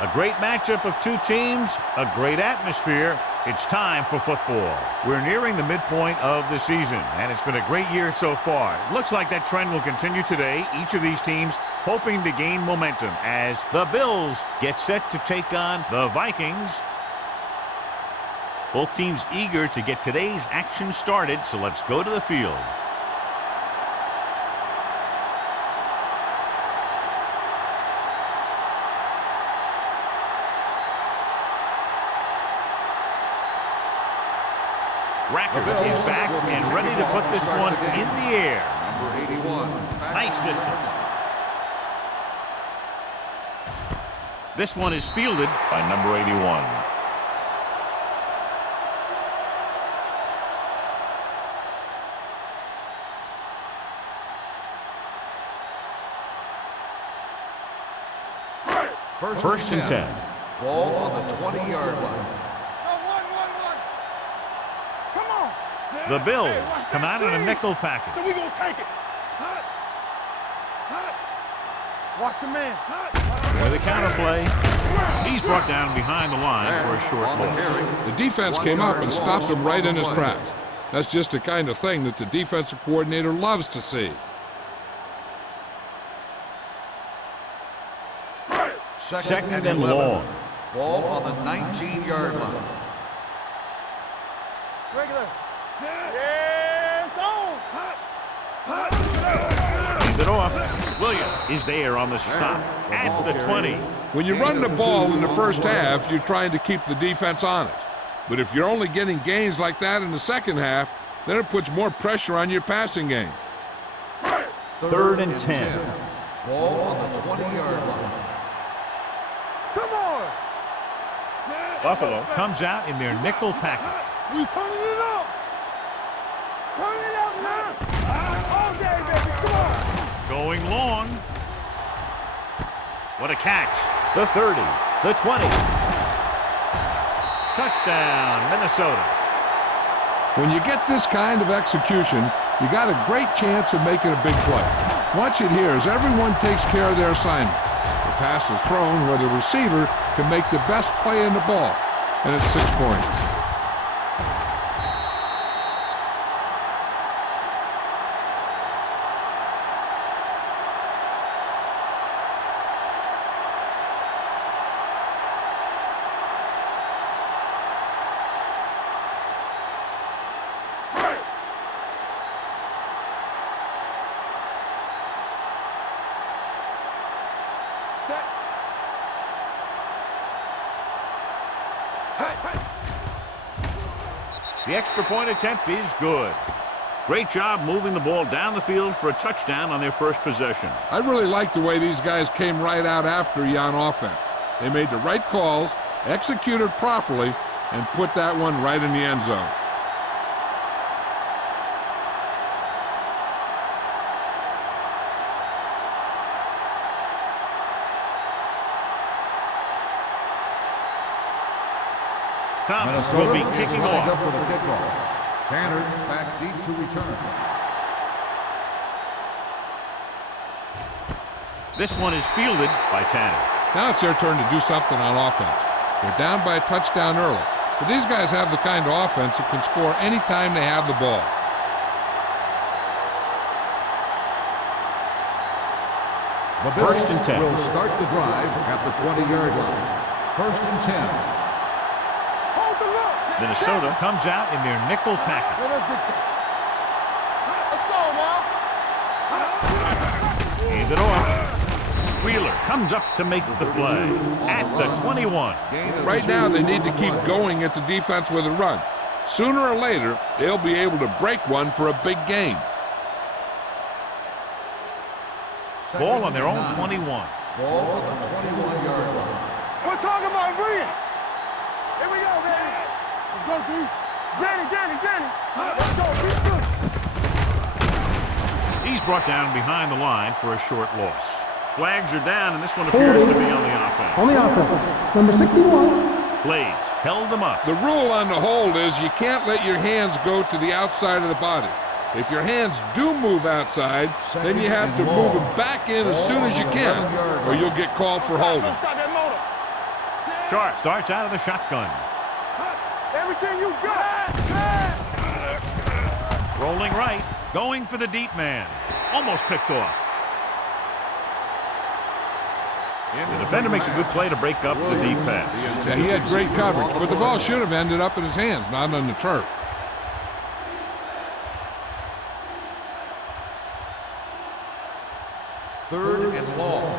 A great matchup of two teams, a great atmosphere. It's time for football. We're nearing the midpoint of the season, and it's been a great year so far. It looks like that trend will continue today. Each of these teams hoping to gain momentum as the Bills get set to take on the Vikings. Both teams eager to get today's action started, so let's go to the field. Racker is back and ready to put this one in the air. Number 81. Nice distance. This one is fielded by number 81. First and 10. Ball on the 20-yard line. The Bills come out in a nickel package. So we gonna take it. Watch him, man. With a counter play, he's brought down behind the line for a short loss. The defense came up and stopped him right in his tracks. That's just the kind of thing that the defensive coordinator loves to see. Second and long. Ball on the 19-yard line. Regular. Yes, on. Leave it off. Williams is there on the stop at the 20. When you run the ball in the first half, you're trying to keep the defense honest. But if you're only getting gains like that in the second half, then it puts more pressure on your passing game. Third and 10. Ball on the 20-yard line. Come on. Buffalo comes out in their nickel package. We turning it up. Turn it up now. All day, baby. Come on. Going long. What a catch. The 30, the 20. Touchdown, Minnesota. When you get this kind of execution, you got a great chance of making a big play. Watch it here as everyone takes care of their assignment. The pass is thrown where the receiver can make the best play in the ball, and it's 6 points. The extra point attempt is good. Great job moving the ball down the field for a touchdown on their first possession. I really like the way these guys came right out after you on offense. They made the right calls, executed properly, and put that one right in the end zone. Thomas will be kicking off. Up for the kickoff. Tanner back deep to return. This one is fielded by Tanner. Now it's their turn to do something on offense. They're down by a touchdown early, but these guys have the kind of offense that can score anytime they have the ball. The First and 10. Will start the drive at the 20-yard line. First and 10. Minnesota comes out in their nickel package. Let's go now. Hand it off. Wheeler comes up to make the play at the 21. Right now they need to keep going at the defense with a run. Sooner or later, they'll be able to break one for a big gain. Ball on their own 21. Ball on the 21-yard line. We're talking about brilliant. Here we go, man. Let's go, D. Danny. Let's go, be good. He's brought down behind the line for a short loss. Flags are down, and this one appears to be on the offense. On the offense, number 61. Blades held them up. The rule on the hold is you can't let your hands go to the outside of the body. If your hands do move outside, then you have to move them back in as soon as you can, or you'll get called for holding. Stop that motor. Sharp starts out of the shotgun. Everything you got. Rolling right, going for the deep man. Almost picked off. The defender makes a good play to break up the deep pass. Yeah, he had great coverage, but the ball should have ended up in his hands, not on the turf. Third and long.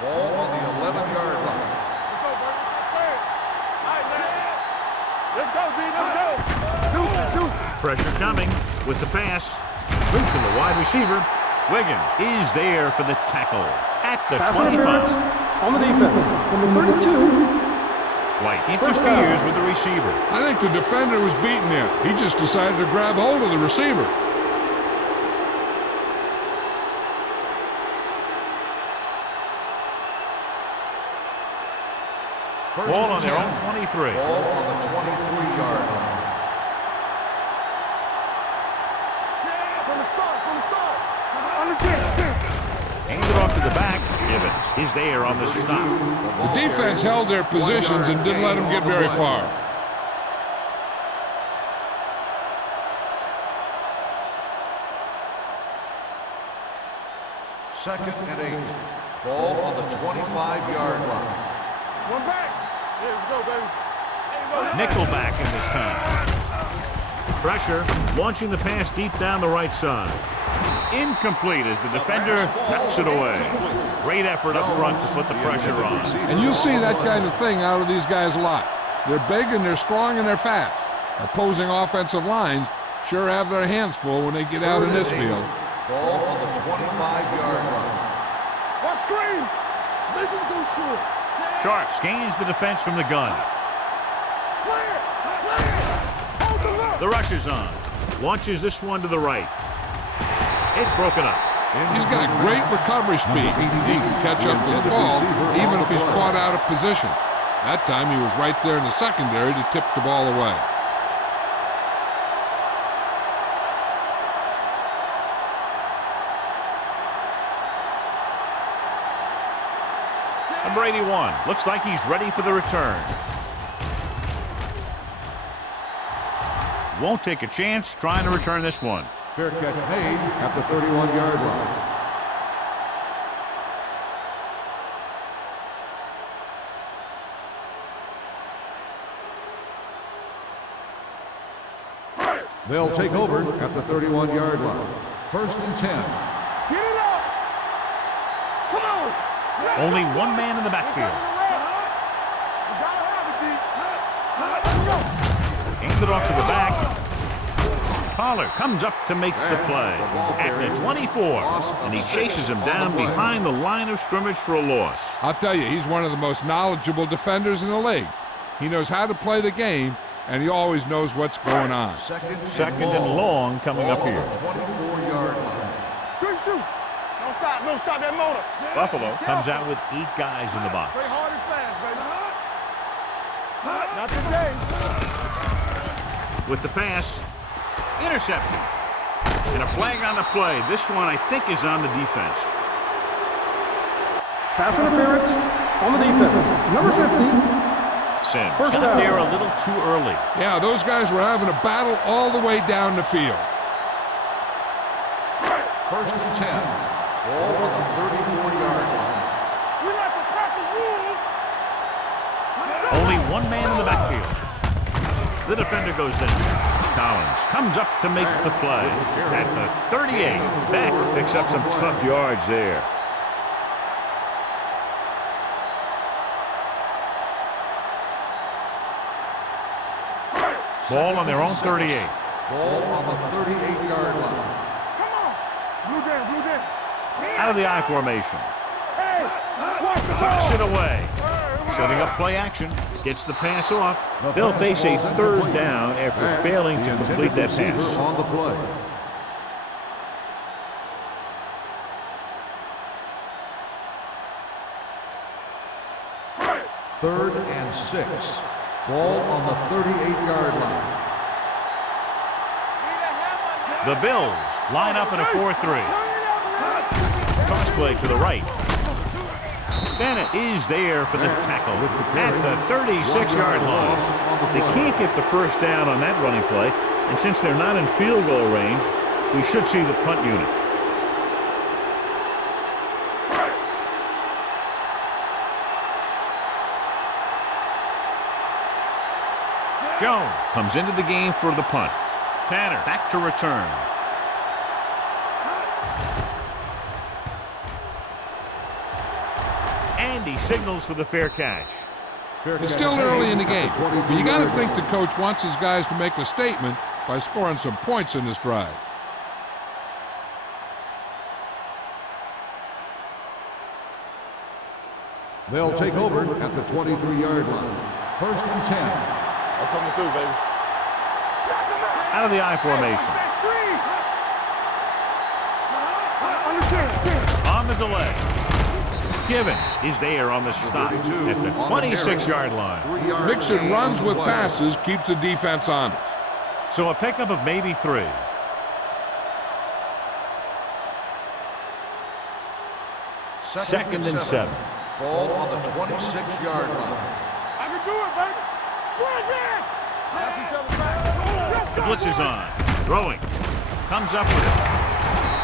Ball on the 11-yard line. Let's go, B. Let's go. Pressure coming with the pass. Loop to the wide receiver. Wiggins is there for the tackle at the Pass 25. interference on the defense. Number 32. White interferes with the receiver. I think the defender was beaten there. He just decided to grab hold of the receiver. Ball on their own 23. Ball on the 23-yard line. From the start. On the 10. Hand it off to the back. Gibbons is there on the stop. The defense held their positions and didn't let them get very far. Second and 8. Ball on the 25-yard line. One back. Yeah, let's go, baby. Nickelback in this time. Pressure, launching the pass deep down the right side. Incomplete as the defender knocks it away. Great effort up front to put the pressure on. And you see that kind of thing out of these guys a lot. They're big and they're strong and they're fast. Opposing offensive lines sure have their hands full when they get out in this field. Ball on the 25-yard line. What screen? Make him go short. Sharp scans the defense from the gun. Play it. Hold the look. The rush is on. Launches this one to the right. It's broken up. He's got great recovery speed. He can catch up to the ball even if he's caught out of position. That time he was right there in the secondary to tip the ball away. Number 81. Looks like he's ready for the return. Won't take a chance trying to return this one. Fair catch made at the 31-yard line. They'll take over at the 31-yard line. First and 10. Get it up. Come on. Only one man in the backfield. Hand it off to the back. Pollard comes up to make the play at the 24, and he chases him down behind the line of scrimmage for a loss. I'll tell you, he's one of the most knowledgeable defenders in the league. He knows how to play the game, and he always knows what's going on. Second and long coming up here. 24-yard line. Good shoot. Don't stop that motor. Buffalo comes out with 8 guys in the box. Play hard and fast, baby. Not today. With the pass, interception, and a flag on the play. This one, I think, is on the defense. Pass interference on the defense. Number 50. Sims First got down. there a little too early. Yeah, those guys were having a battle all the way down the field. First and 10. Ball on the 34-yard line. We like to tackle rules. Only one man in the backfield. The defender goes down. Collins comes up to make the play at the 38. Beck picks up some tough yards there. Ball on their own 38. Ball on the 38-yard line. Come on. Blue down. Out of the I formation. Hey, watch the Tucks ball. it away. Setting up play action. Gets the pass off. They'll face a third down after failing to complete that pass. On the play. Third and 6. Ball on the 38-yard line. The Bills line up in a 4-3. Cross play to the right. Bennett is there for the tackle at the 36-yard line. They can't get the first down on that running play, and since they're not in field goal range, we should see the punt unit. Jones comes into the game for the punt. Tanner back to return. And he signals for the fair catch. It's still early in the game, but you got to think the coach wants his guys to make a statement by scoring some points in this drive. They'll take over at the 23-yard line. 1st and 10. I'm coming through, baby. Out of the I formation. On the delay. Givens is there on the stop at the 26-yard line. Mixing runs with passes keeps the defense honest. So a pickup of maybe 3. Second and 7. Ball on the 26-yard line. I can do it, baby. The blitz is on. Throwing. Comes up with it.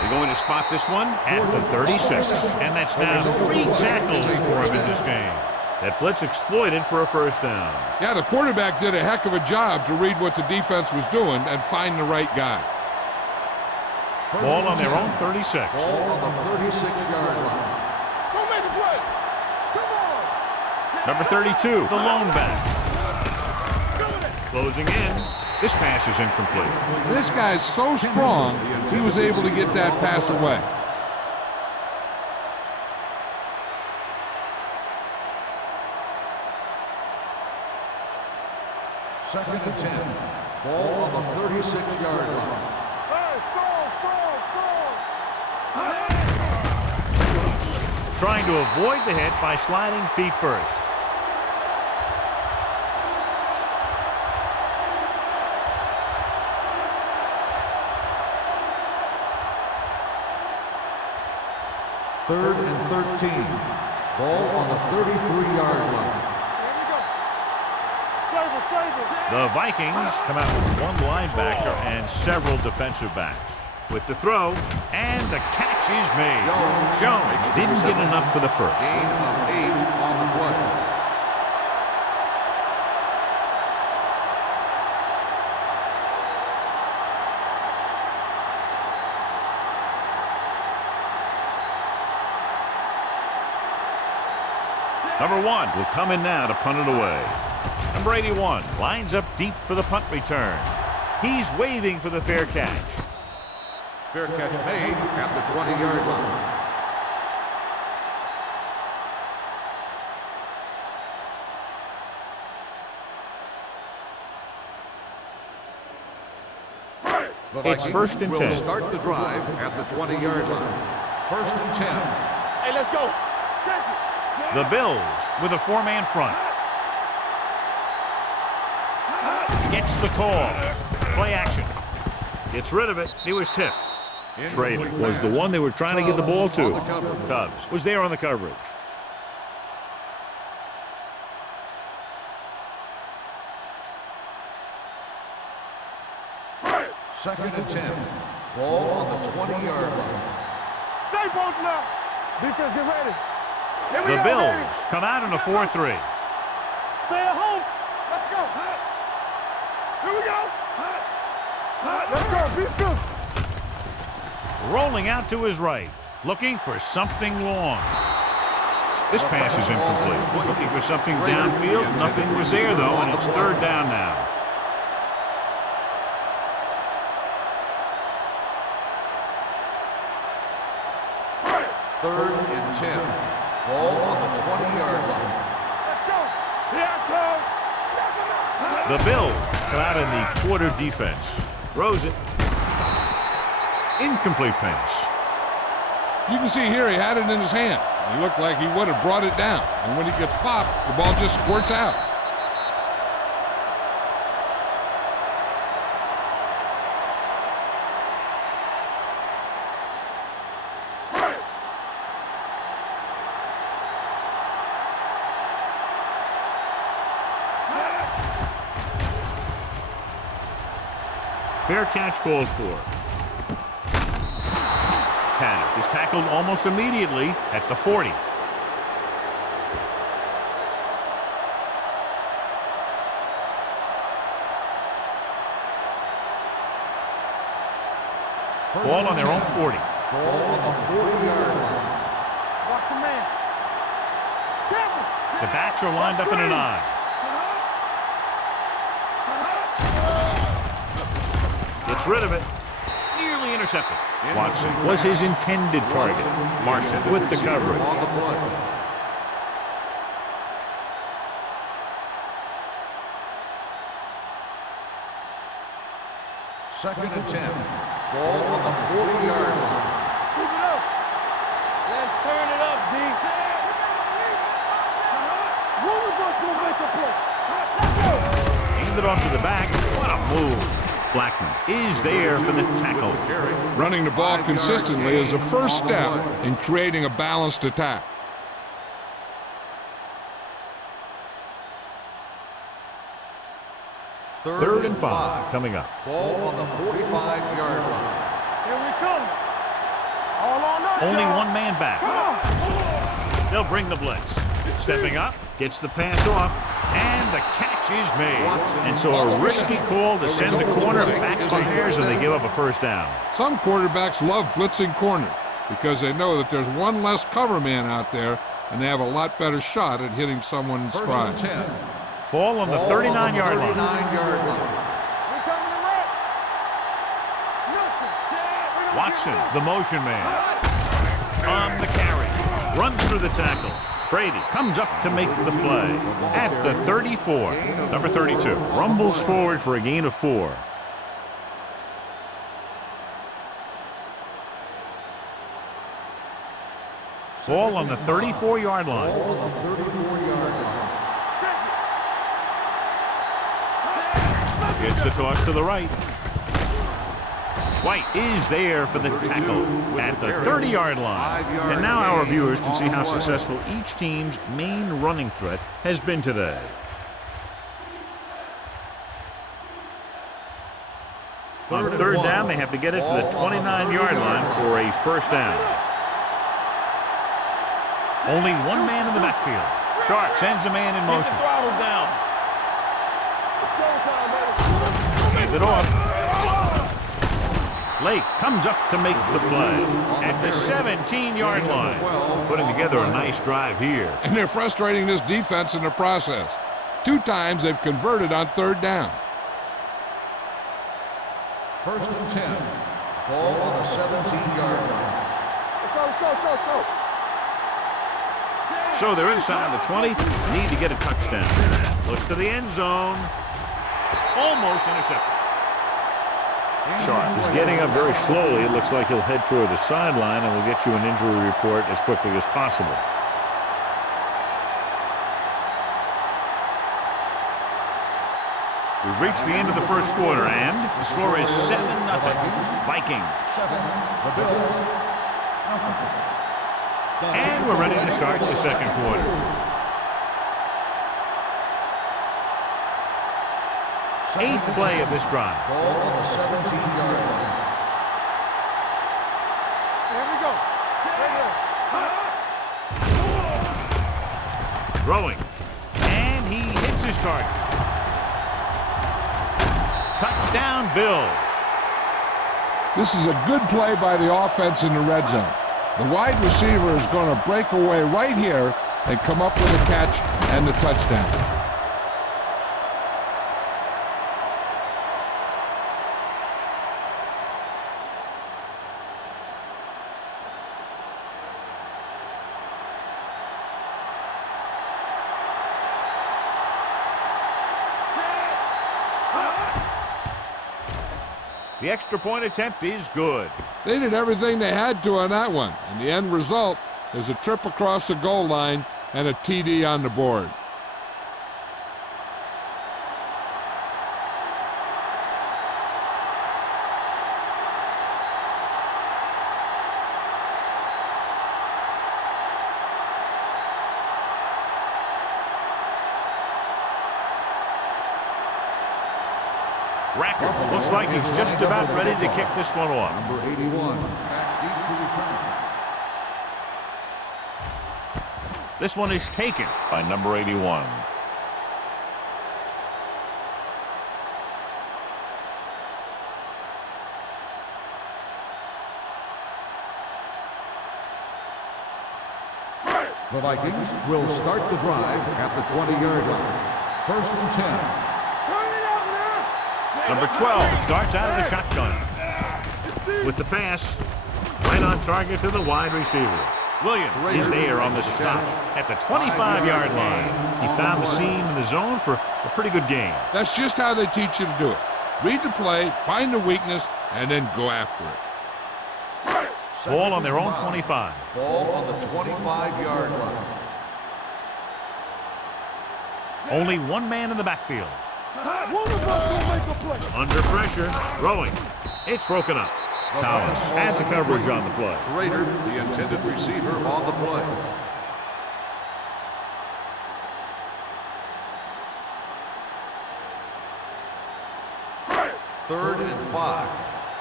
They're going to spot this one at the 36. And that's now 3 tackles for him in this game. That blitz exploited for a first down. Yeah, the quarterback did a heck of a job to read what the defense was doing and find the right guy. Ball on their own 36. Ball on the 36-yard line. Don't make a play. Come on. Number 32, the lone back. Closing in. This pass is incomplete. This guy's so strong, he was able to get that pass away. Second and 10. Ball on the 36-yard line. Hey, score. Trying to avoid the hit by sliding feet first. Third and 13. Ball on the 33-yard line. The Vikings come out with 1 linebacker and several defensive backs. With the throw, and the catch is made. Jones didn't get enough for the first. Gain of 8 on the play. Number 1 will come in now to punt it away. Number 81 lines up deep for the punt return. He's waving for the fair catch. Fair catch made at the 20-yard line. It's 1st and 10. Will start the drive at the 20-yard line. 1st and 10. Hey, let's go. Check it. The Bills with a 4-man front. Gets the call. Play action. Gets rid of it. He was tipped. Schrader was the one they were trying to get the ball to. Tubbs was there on the coverage. Second and 10. Ball on the 20-yard line. Stay both now. Defense, get ready. Here we The go, Bills baby. come out in a 4-3. Stay at home. Let's go. Here we go. Let's go. Be filthy. Rolling out to his right. Looking for something long. This pass is incomplete. Looking for something downfield. Nothing was there, though, and it's 3rd down now. Third and 10. Ball on the 20-yard line. Let's go. Here The Bills come out in the quarter defense. Throws it. Incomplete pass. You can see here he had it in his hand. He looked like he would have brought it down. And when he gets popped, the ball just squirts out. Fair catch called for. Tanner is tackled almost immediately at the 40. Ball on their own 40. Ball on the 40-yard line. Watch your man. Careful. The backs are lined up in an eye. Gets rid of it. Nearly intercepted. Watson was his intended target. Marshall with the coverage. On the play. Second and 10. Ball on the 40-yard line. Keep it up. Let's turn it up, D. One of us will make a play. Let's go. Handed off to the back. What a move. Blackman is there for the tackle. Running the ball consistently is the first step in creating a balanced attack. Third and 5 coming up. Ball on the 45-yard line. Here we come. All on us, Only y'all. one man back. Come on. They'll bring the blitz. Stepping up, gets the pass off, and the catch is made. And so a risky call to send the corner backfires, and they give up a first down. Some quarterbacks love blitzing corners because they know that there's one less cover man out there and they have a lot better shot at hitting someone in First stride. and 10. Ball on the 39-yard line. 39-yard line. We coming to wreck. Nothing. We don't Watson, get the motion man, on the carry, runs through the tackle. Brady comes up to make the play at the 34. Number 32 rumbles forward for a gain of 4. Ball on the 34-yard line. Ball on the 34-yard line. Gets the toss to the right. White is there for the tackle at the 30-yard line. And now our viewers can see how successful each team's main running threat has been today. On third down, they have to get it to the 29-yard line for a first down. Only one man in the backfield. Sharp sends a man in motion. throttle down. Hands it off. Lake comes up to make the play at the 17-yard line. Putting together a nice drive here. And they're frustrating this defense in the process. 2 times they've converted on third down. First and 10. Ball on the 17-yard line. Let's go. So they're inside the 20. Need to get a touchdown. Look to the end zone. Almost intercepted. Sharp is getting up very slowly. It looks like he'll head toward the sideline, and we'll get you an injury report as quickly as possible. We've reached the end of the first quarter, and the score is 7-0. Vikings. The Bills. And we're ready to start the second quarter. Eighth play of this drive. Ball on the 17-yard line. Here we go. Throwing. And he hits his target. Touchdown, Bills. This is a good play by the offense in the red zone. The wide receiver is going to break away right here and come up with a catch and the touchdown. The extra point attempt is good. They did everything they had to on that one, and the end result is a trip across the goal line and a TD on the board. Rackers looks like he's just about ready to kick this one off. Number 81, back deep to return. This one is taken by number 81. The Vikings will start the drive at the 20-yard line. 1st and 10. Number 12 starts out of the shotgun. With the pass, right on target to the wide receiver. Williams is there on the stop at the 25-yard line. He found the seam in the zone for a pretty good gain. That's just how they teach you to do it. Read the play, find the weakness, and then go after it. Ball on their own 25. Ball on the 25-yard line. Only one man in the backfield. One of us will make a play. Under pressure, throwing. It's broken up. Collins has the coverage on the play. Schrader, the intended receiver, on the play. Third and 5.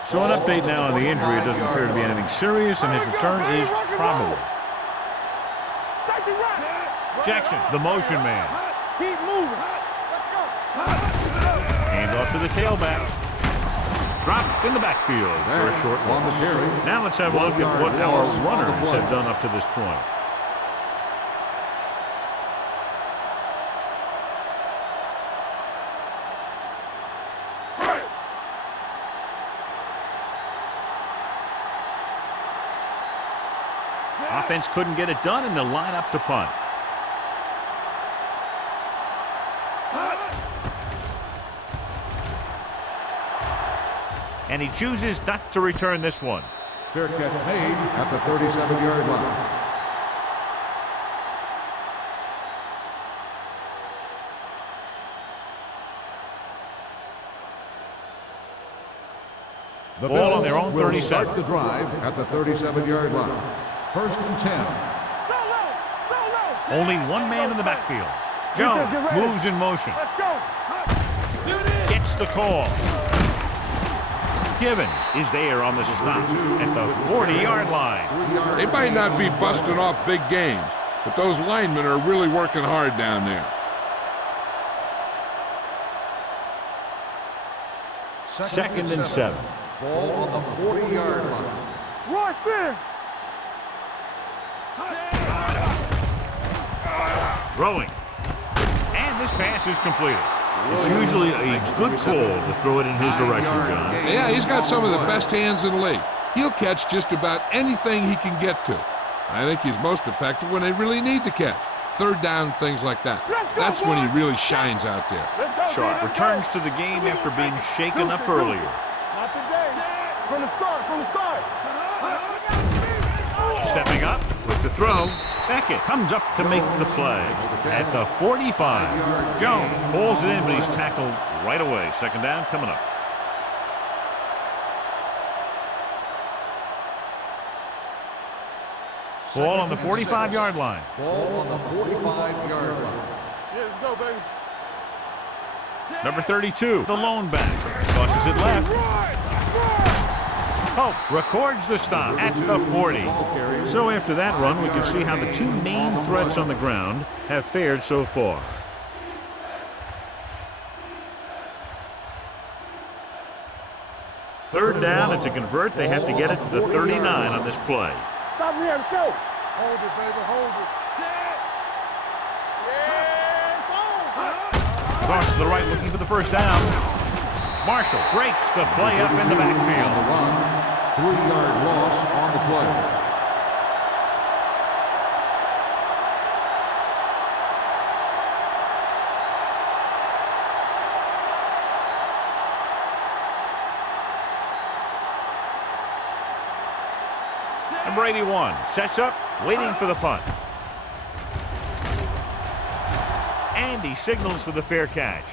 So an update now on the injury. It doesn't appear to be anything serious, and his return is probable. Jackson, the motion man. Keep moving. Hand off to the tailback. Dropped in the backfield for a short loss. Now let's have a look at what our runners have done up to this point. Offense couldn't get it done, and they'll line up to punt. And he chooses not to return this one. Fair catch made at the 37-yard line. The Ball on their own will 37. Start the drive at the 37-yard line. 1st and 10. Only one man in the backfield. Jones moves in motion. Let's go. Gets the call. Gibbons is there on the stop at the 40-yard line. They might not be busting off big games, but those linemen are really working hard down there. Second and 7. Ball on the 40-yard line. Rush in. Throwing. And this pass is completed. It's usually a good call to throw it in his direction, John. Yeah, he's got some of the best hands in the league. He'll catch just about anything he can get to. I think he's most effective when they really need to catch. Third down, things like that. That's when he really shines out there. Sharp returns to the game after being shaken up earlier. Not today. From the start, from the start. Stepping up with the throw. Beckett comes up to make the play at the 45. Jones pulls it in, but he's tackled right away. Second down coming up. Ball on the 45-yard line. Ball on the 45-yard line. Yeah, let's go, baby. Number 32, the lone back. Tosses it left. Pope records the stop at the 40. So after that run, we can see how the two main threats on the ground have fared so far. Third down, and to convert, they have to get it to the 39 on this play. Stop here, let's go. Hold it, baby, hold it. Cross to the right, looking for the first down. Marshall breaks the play up in the backfield. 3-yard loss on the play. Number 81 sets up, waiting for the punt. And he signals for the fair catch.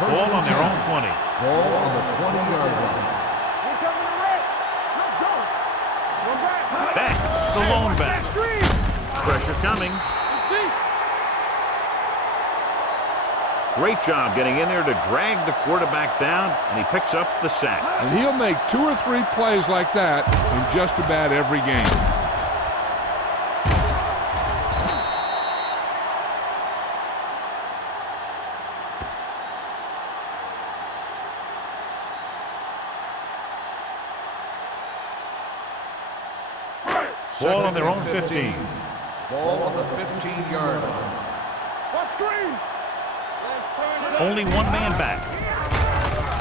Ball on their own 20. Ball on the 20-yard line. Here coming the red. Let's go. One back. Back, the lone back. Screen. Pressure coming. It's deep. Great job getting in there to drag the quarterback down, and he picks up the sack. And he'll make 2 or 3 plays like that in just about every game. Ball on their own 15. Ball on the 15-yard line. What screen? Only one man back.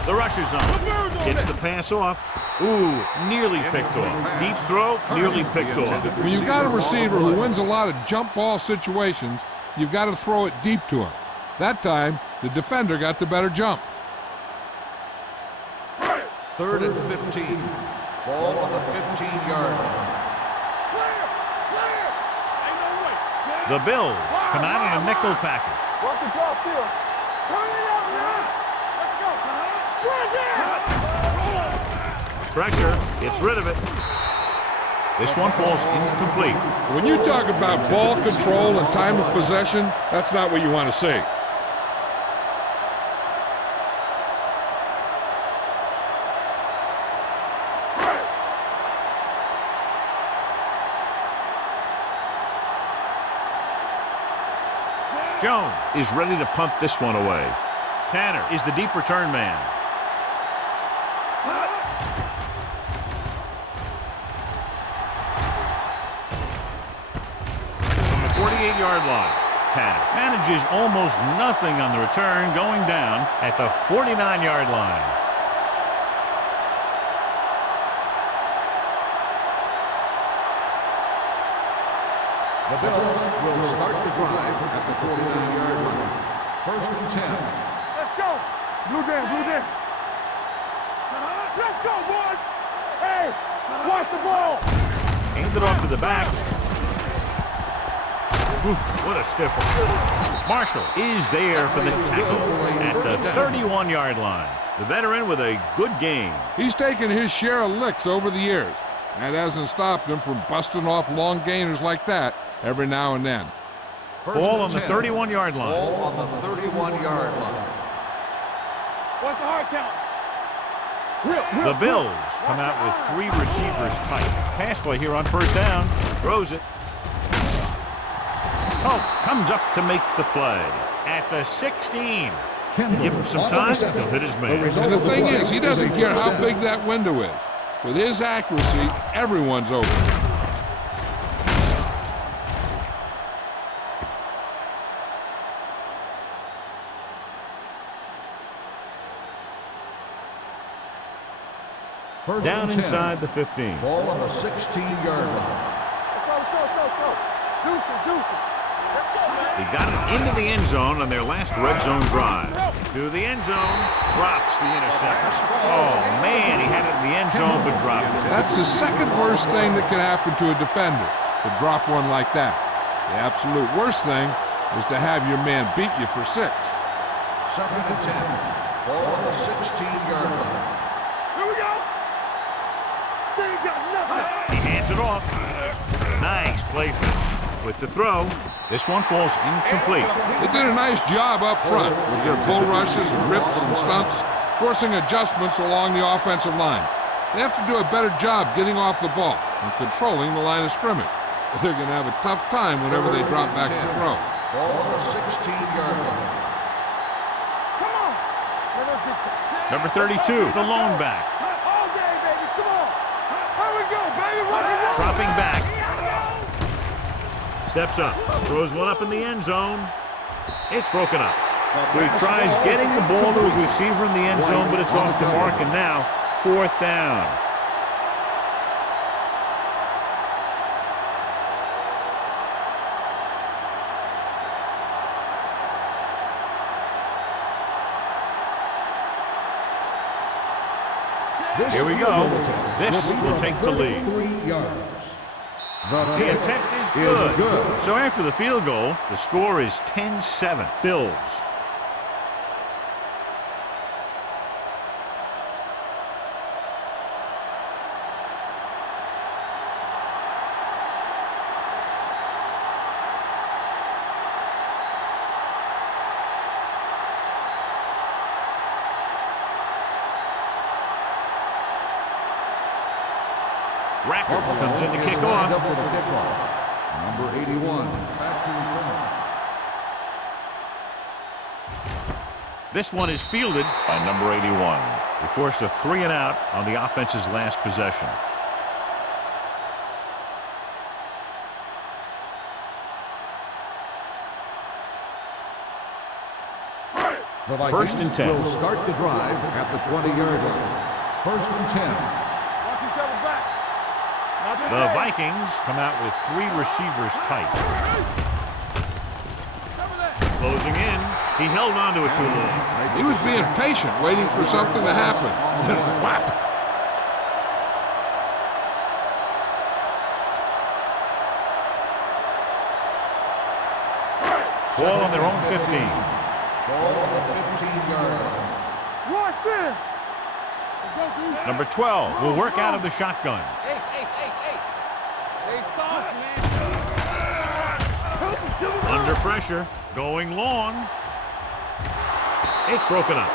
The rush is on. Gets the pass off. Ooh, nearly picked off. Deep throw, nearly picked off. When you've got a receiver who wins a lot of jump ball situations, you've got to throw it deep to him. That time, the defender got the better jump. 3rd and 15. Ball on the 15-yard line. The Bills come out in a nickel package. Watch the draw still. Turn it up now. Let's go. Pressure, gets rid of it. This one falls incomplete. When you talk about ball control and time of possession, that's not what you want to see. Jones is ready to punt this one away. Tanner is the deep return man. From the 48-yard line, Tanner manages almost nothing on the return, going down at the 49-yard line. The Bills will start the drive at the 49-yard line. 1st and 10. Let's go. Blue down, blue down. Let's go, boys. Hey, watch the ball. Hand it off to the back. Ooh, what a stiff one. Marshall is there for the tackle at the 31-yard line. The veteran with a good game. He's taken his share of licks over the years. That hasn't stopped him from busting off long gainers like that every now and then. Ball on the 31-yard line. Ball on the 31-yard line. What's the hard count? The Bills come out with 3 receivers tight. Pass play here on 1st down. Throws it. Oh, comes up to make the play at the 16. Give him some time, he'll hit his man. And the thing is, he doesn't care how big that window is. With his accuracy, everyone's open. Down inside the 15. Ball on the 16-yard line. Let's go. Deuce it. He got it into the end zone on their last red zone drive. To the end zone, drops the interception. Oh, man, he had it in the end zone, but dropped it. That's the second worst thing that can happen to a defender, to drop one like that. The absolute worst thing is to have your man beat you for 6. 2nd and 10. Ball on the 16-yard line. Here we go. They ain't got nothing. He hands it off. Nice play finish. With the throw, this one falls incomplete. They did a nice job up front with their bull rushes and rips and stumps, forcing adjustments along the offensive line. They have to do a better job getting off the ball and controlling the line of scrimmage. They're going to have a tough time whenever they drop back to throw. Ball on the 16-yard line. Come on. Let us get that. Number 32, the lone back. All day, baby. Come on. Here we go, baby. Run. Dropping back. Steps up, throws one up in the end zone. It's broken up. So he tries getting the ball to his receiver in the end zone, but it's off the mark, and now 4th down. Here we go. This will take the lead. 3 yards. The attempt is good. So after the field goal, the score is 10-7. Bills. Rackers comes in to Buffalo kick is lined off. up for the kickoff. Number 81, back to return. This one is fielded by number 81. They forced a 3 and out on the offense's last possession. The Vikings 1st and 10. will start the drive at the 20-yard line. 1st and 10. Watch each other back. Not The today. Vikings come out with 3 receivers tight. Closing in. He held on to it too long. He was being patient, waiting for something to happen. Then whap! Ball on their own 15. Ball on the 15-yard line. Rush in. Let's go, D. Number 12 will work out of the shotgun. Ace, ace, ace, ace. They soft, man. Under pressure. Going long. It's broken up.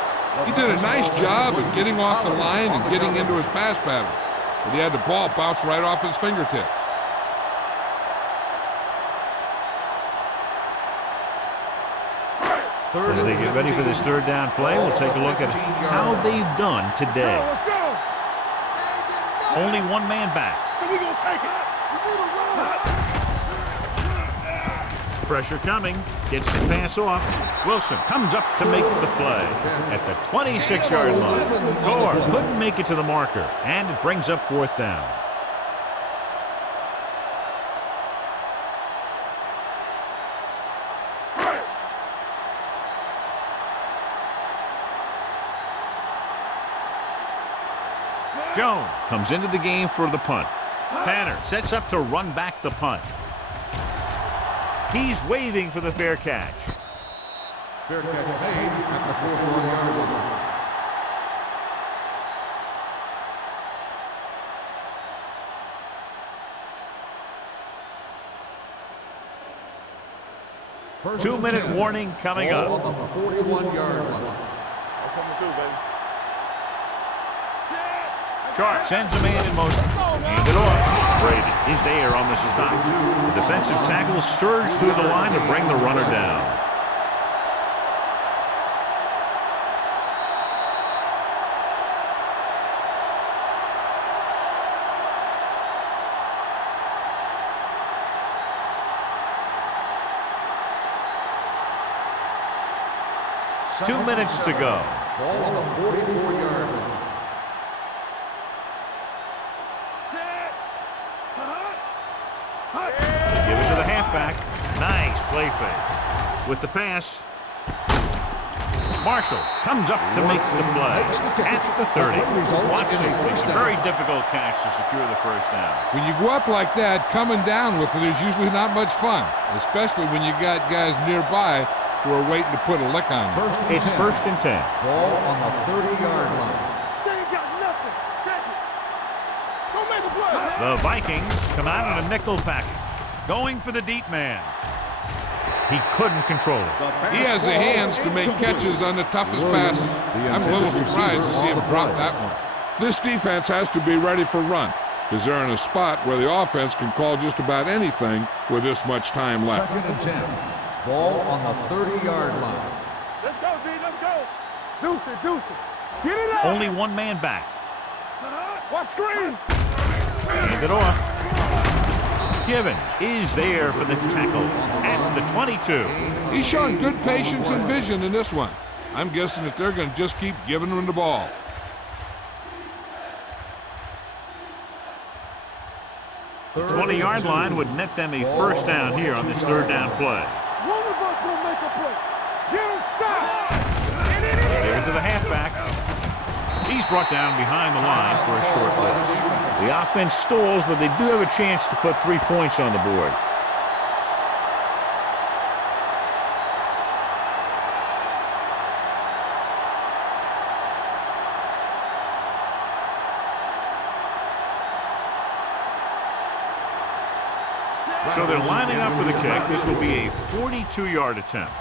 He did a nice job of getting off the line and getting into his pass pattern. But he had the ball bounce right off his fingertips. As they get ready for this 3rd down play, we'll take a look at how they've done today. Let's go. Only 1 man back. So we gonna take it. We need a run. Pressure coming. Gets the pass off. Wilson comes up to make the play at the 26-yard line. Gore couldn't make it to the marker, and it brings up 4th down. Jones comes into the game for the punt. Tanner sets up to run back the punt. He's waving for the fair catch. Fair catch made at the 41-yard line. First 2-minute and 10. warning coming Ball up. on the 41-yard line. That's coming through, baby. Sharp sends a man in motion. Hand it off. Brady is there on the stop. The defensive tackle surged through the line to bring the runner down. Two minutes to go. Ball on the 44-yard line. Give it to the halfback. Nice play fake. With the pass, Marshall comes up to make the play at the 30. Watson makes a very difficult catch to secure the 1st down. When you go up like that, coming down with it is usually not much fun, especially when you got guys nearby who are waiting to put a lick on you. It's 1st and 10. Ball on the 30-yard line. They ain't got nothing. Check it. Go make a play. The Vikings come out in a nickel package, going for the deep man. He couldn't control it. He has the hands to make catches on the toughest passes. I'm a little surprised to see him drop that one. This defense has to be ready for run, because they're in a spot where the offense can call just about anything with this much time left. 2nd and 10. Ball on the 30-yard line. Let's go, D. Let's go. Deuce it, deuce it. Get it up. Only 1 man back. Watch screen. Hand it off. Givens is there for the tackle at the 22. He's showing good patience and vision in this one. I'm guessing that they're going to just keep giving him the ball. The 20-yard line would net them a 1st down here on this 3rd down play. One of us will make a play. Get him stopped. Give it to the halfback. He's brought down behind the line for a short loss. The offense stalls, but they do have a chance to put 3 points on the board. So they're lining up for the kick. This will be a 42-yard attempt.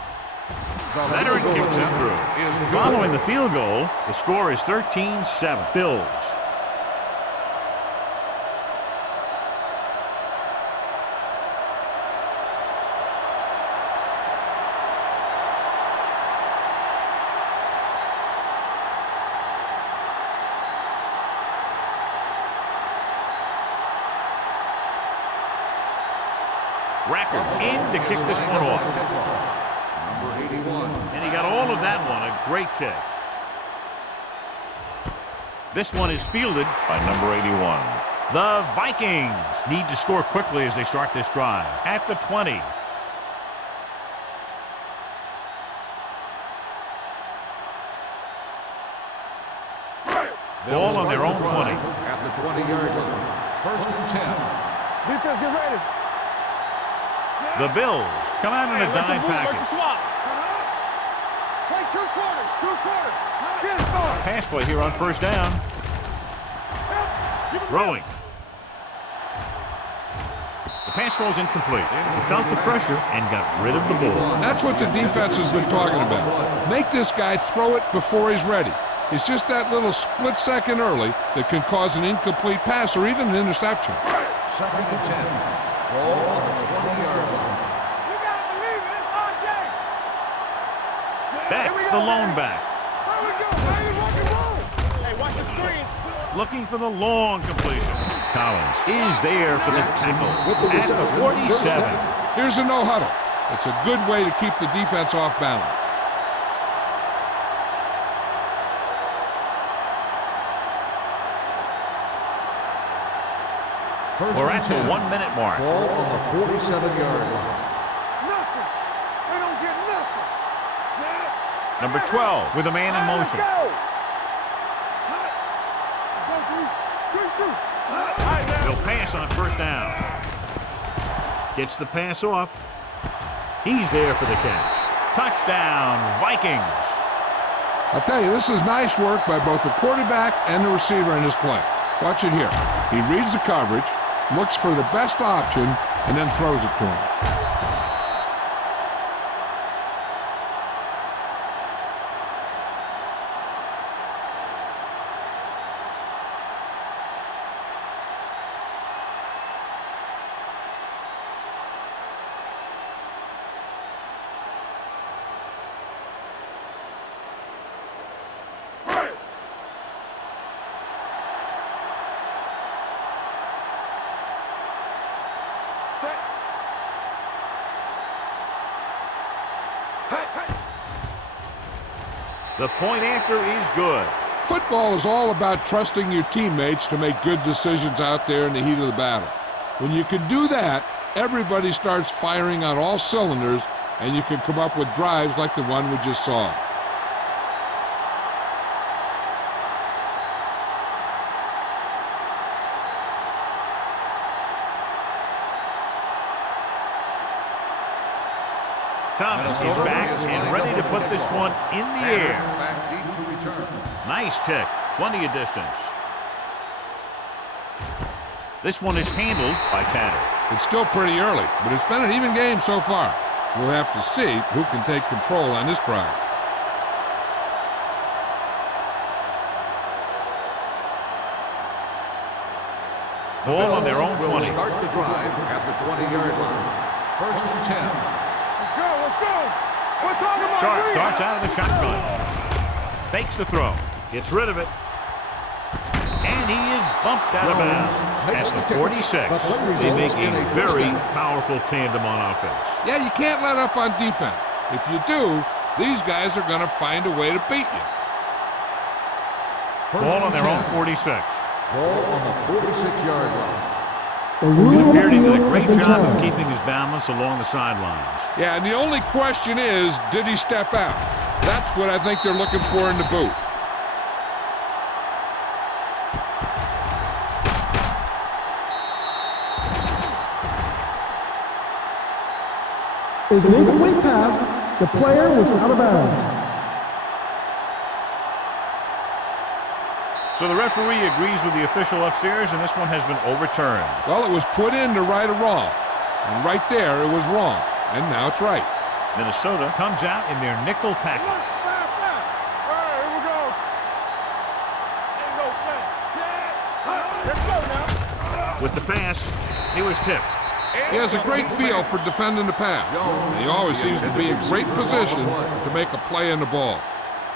Veteran kicks it through. Following the field goal, the score is 13-7. Bills. Racker in to kick this one off. Number 81. And he got all of that one. A great kick. This one is fielded by number 81. The Vikings need to score quickly as they start this drive. At the 20. Ball on their own 20. At the 20-yard line. First and 10. Defense, get ready. The Bills come out in a dime package. Play two quarters. Get it started. Pass play here on first down. Throwing. The pass falls incomplete. He felt the pressure and got rid of the ball. That's what the defense has been talking about. Make this guy throw it before he's ready. It's just that little split second early that can cause an incomplete pass or even an interception. Second and 10. Ball on the 20-yard line. You gotta believe it. It's our game. Back, the lone back. There we go. Hey, rock and roll. Hey, watch the screen. Looking for the long completion. Collins is there for the tackle at the 47. Here's a no-huddle. It's a good way to keep the defense off balance. We're at the 1 minute mark. Ball on the 47-yard line. Nothing. They don't get nothing. Number 12 with a man in motion. Let's go, D. Good shoot. He'll pass on first down. Gets the pass off. He's there for the catch. Touchdown, Vikings. I'll tell you, this is nice work by both the quarterback and the receiver in this play. Watch it here. He reads the coverage, looks for the best option, and then throws it to him. The point after is good. Football is all about trusting your teammates to make good decisions out there in the heat of the battle. When you can do that, everybody starts firing on all cylinders, and you can come up with drives like the one we just saw. Thomas is back and ready to put this one in the air. Back deep to return. Nice kick. Plenty of distance. This one is handled by Tanner. It's still pretty early, but it's been an even game so far. We'll have to see who can take control on this drive. Ball on their own Will 20. start the drive at the 20-yard line. First and 10. Let's go. We're talking about Sharp read. starts out of the shotgun. Fakes the throw. Gets rid of it. And he is bumped out of bounds. That's the 46. They make a very powerful tandem on offense. Yeah, you can't let up on defense. If you do, these guys are going to find a way to beat you. Ball on their own 46. Ball on the 46-yard line. It appeared he did a great job of keeping his balance along the sidelines. Yeah, and the only question is, did he step out? That's what I think they're looking for in the booth. Is an incomplete pass. The player was out of bounds. So the referee agrees with the official upstairs, and this one has been overturned. Well, it was put in to right a wrong. And right there, it was wrong. And now it's right. Minnesota comes out in their nickel package. All right, here we go. Let's go now. With the pass, he was tipped. He has a great feel for defending the pass. And he always seems to be in great position to make a play on the ball.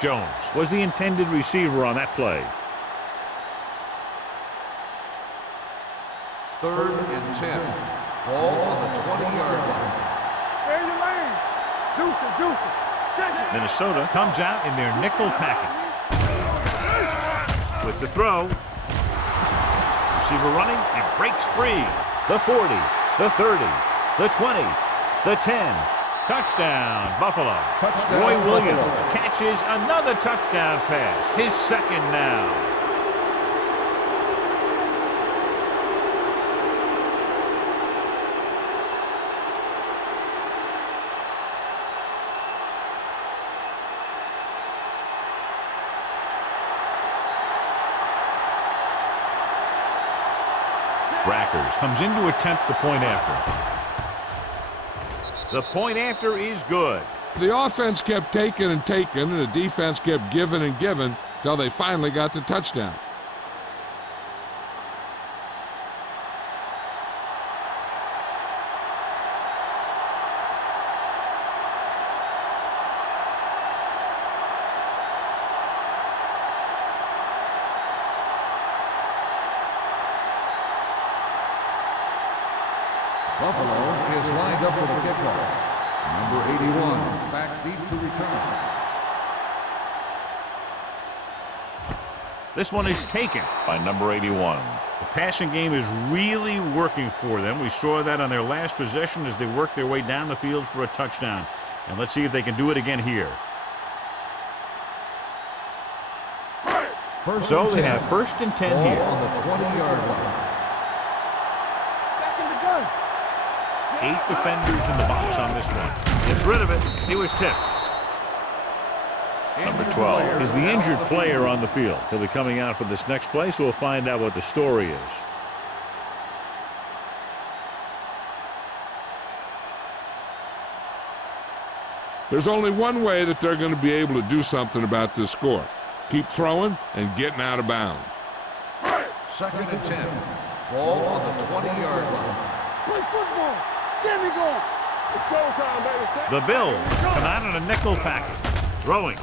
Jones was the intended receiver on that play. Third and 10. Ball on the 20-yard line. There's your lane. Deuce it, deuce it. Check it. Minnesota comes out in their nickel package. With the throw. Receiver running and breaks free. The 40, the 30, the 20, the 10. Touchdown, Buffalo. Touchdown, Roy Williams Buffalo. catches another touchdown pass. His second now. Rackers comes in to attempt the point after. The point after is good. The offense kept taking and taking, and the defense kept giving and giving till they finally got the touchdown. Buffalo is lined up for the kickoff. Number 81, back deep to return. This one is taken by number 81. The passing game is really working for them. We saw that on their last possession as they worked their way down the field for a touchdown. And let's see if they can do it again here. So they have first and 10 Ball here. on the 20-yard line. Back in the gun. 8 defenders in the box on this one. Gets rid of it. He was tipped. Number 12 is the injured player on the field. He'll be coming out for this next play, so we'll find out what the story is. There's only one way that they're going to be able to do something about this score. Keep throwing and getting out of bounds. Second and 10. Ball on the 20-yard line. Play football. There we go. It's showtime, baby. The Bills come out in a nickel package. Throwing.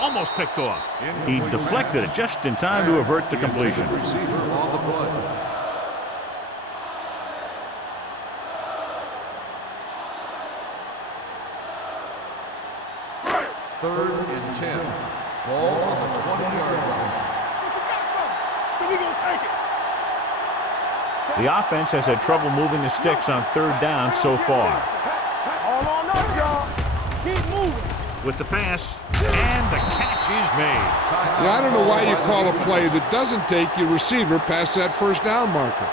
Almost picked off. He deflected it just in time to avert the completion. Receiver on the play. Third and 10. Ball on the 20-yard line. What you got for me? So we gonna take it. The offense has had trouble moving the sticks on third down so far. Hold on up, y'all. Keep moving. With the pass, and the catch is made. Yeah, I don't know why you call a play that doesn't take your receiver past that first down marker.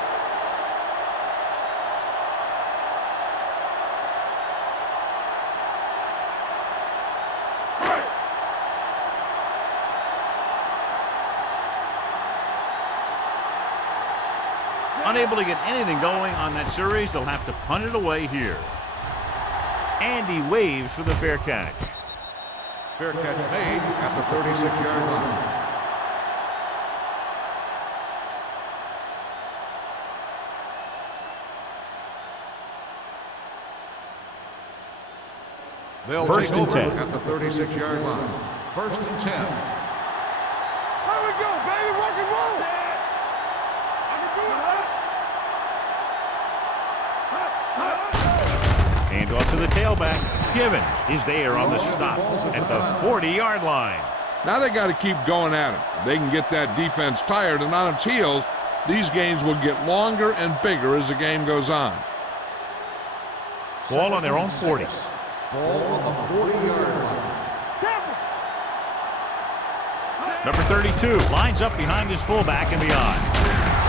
Unable to get anything going on that series, they'll have to punt it away here. And he waves for the fair catch. Fair catch made at the 36-yard line. They'll First take and over 10. at the 36-yard line. First and 10. There we go, baby. Rock and roll. Hand off to the tailback. Givens is there on the stop at the 40-yard line. Now they got to keep going at it. They can get that defense tired and on its heels. These games will get longer and bigger as the game goes on. Ball on their own 40. Ball on the 40-yard line. Number 32 lines up behind his fullback and beyond.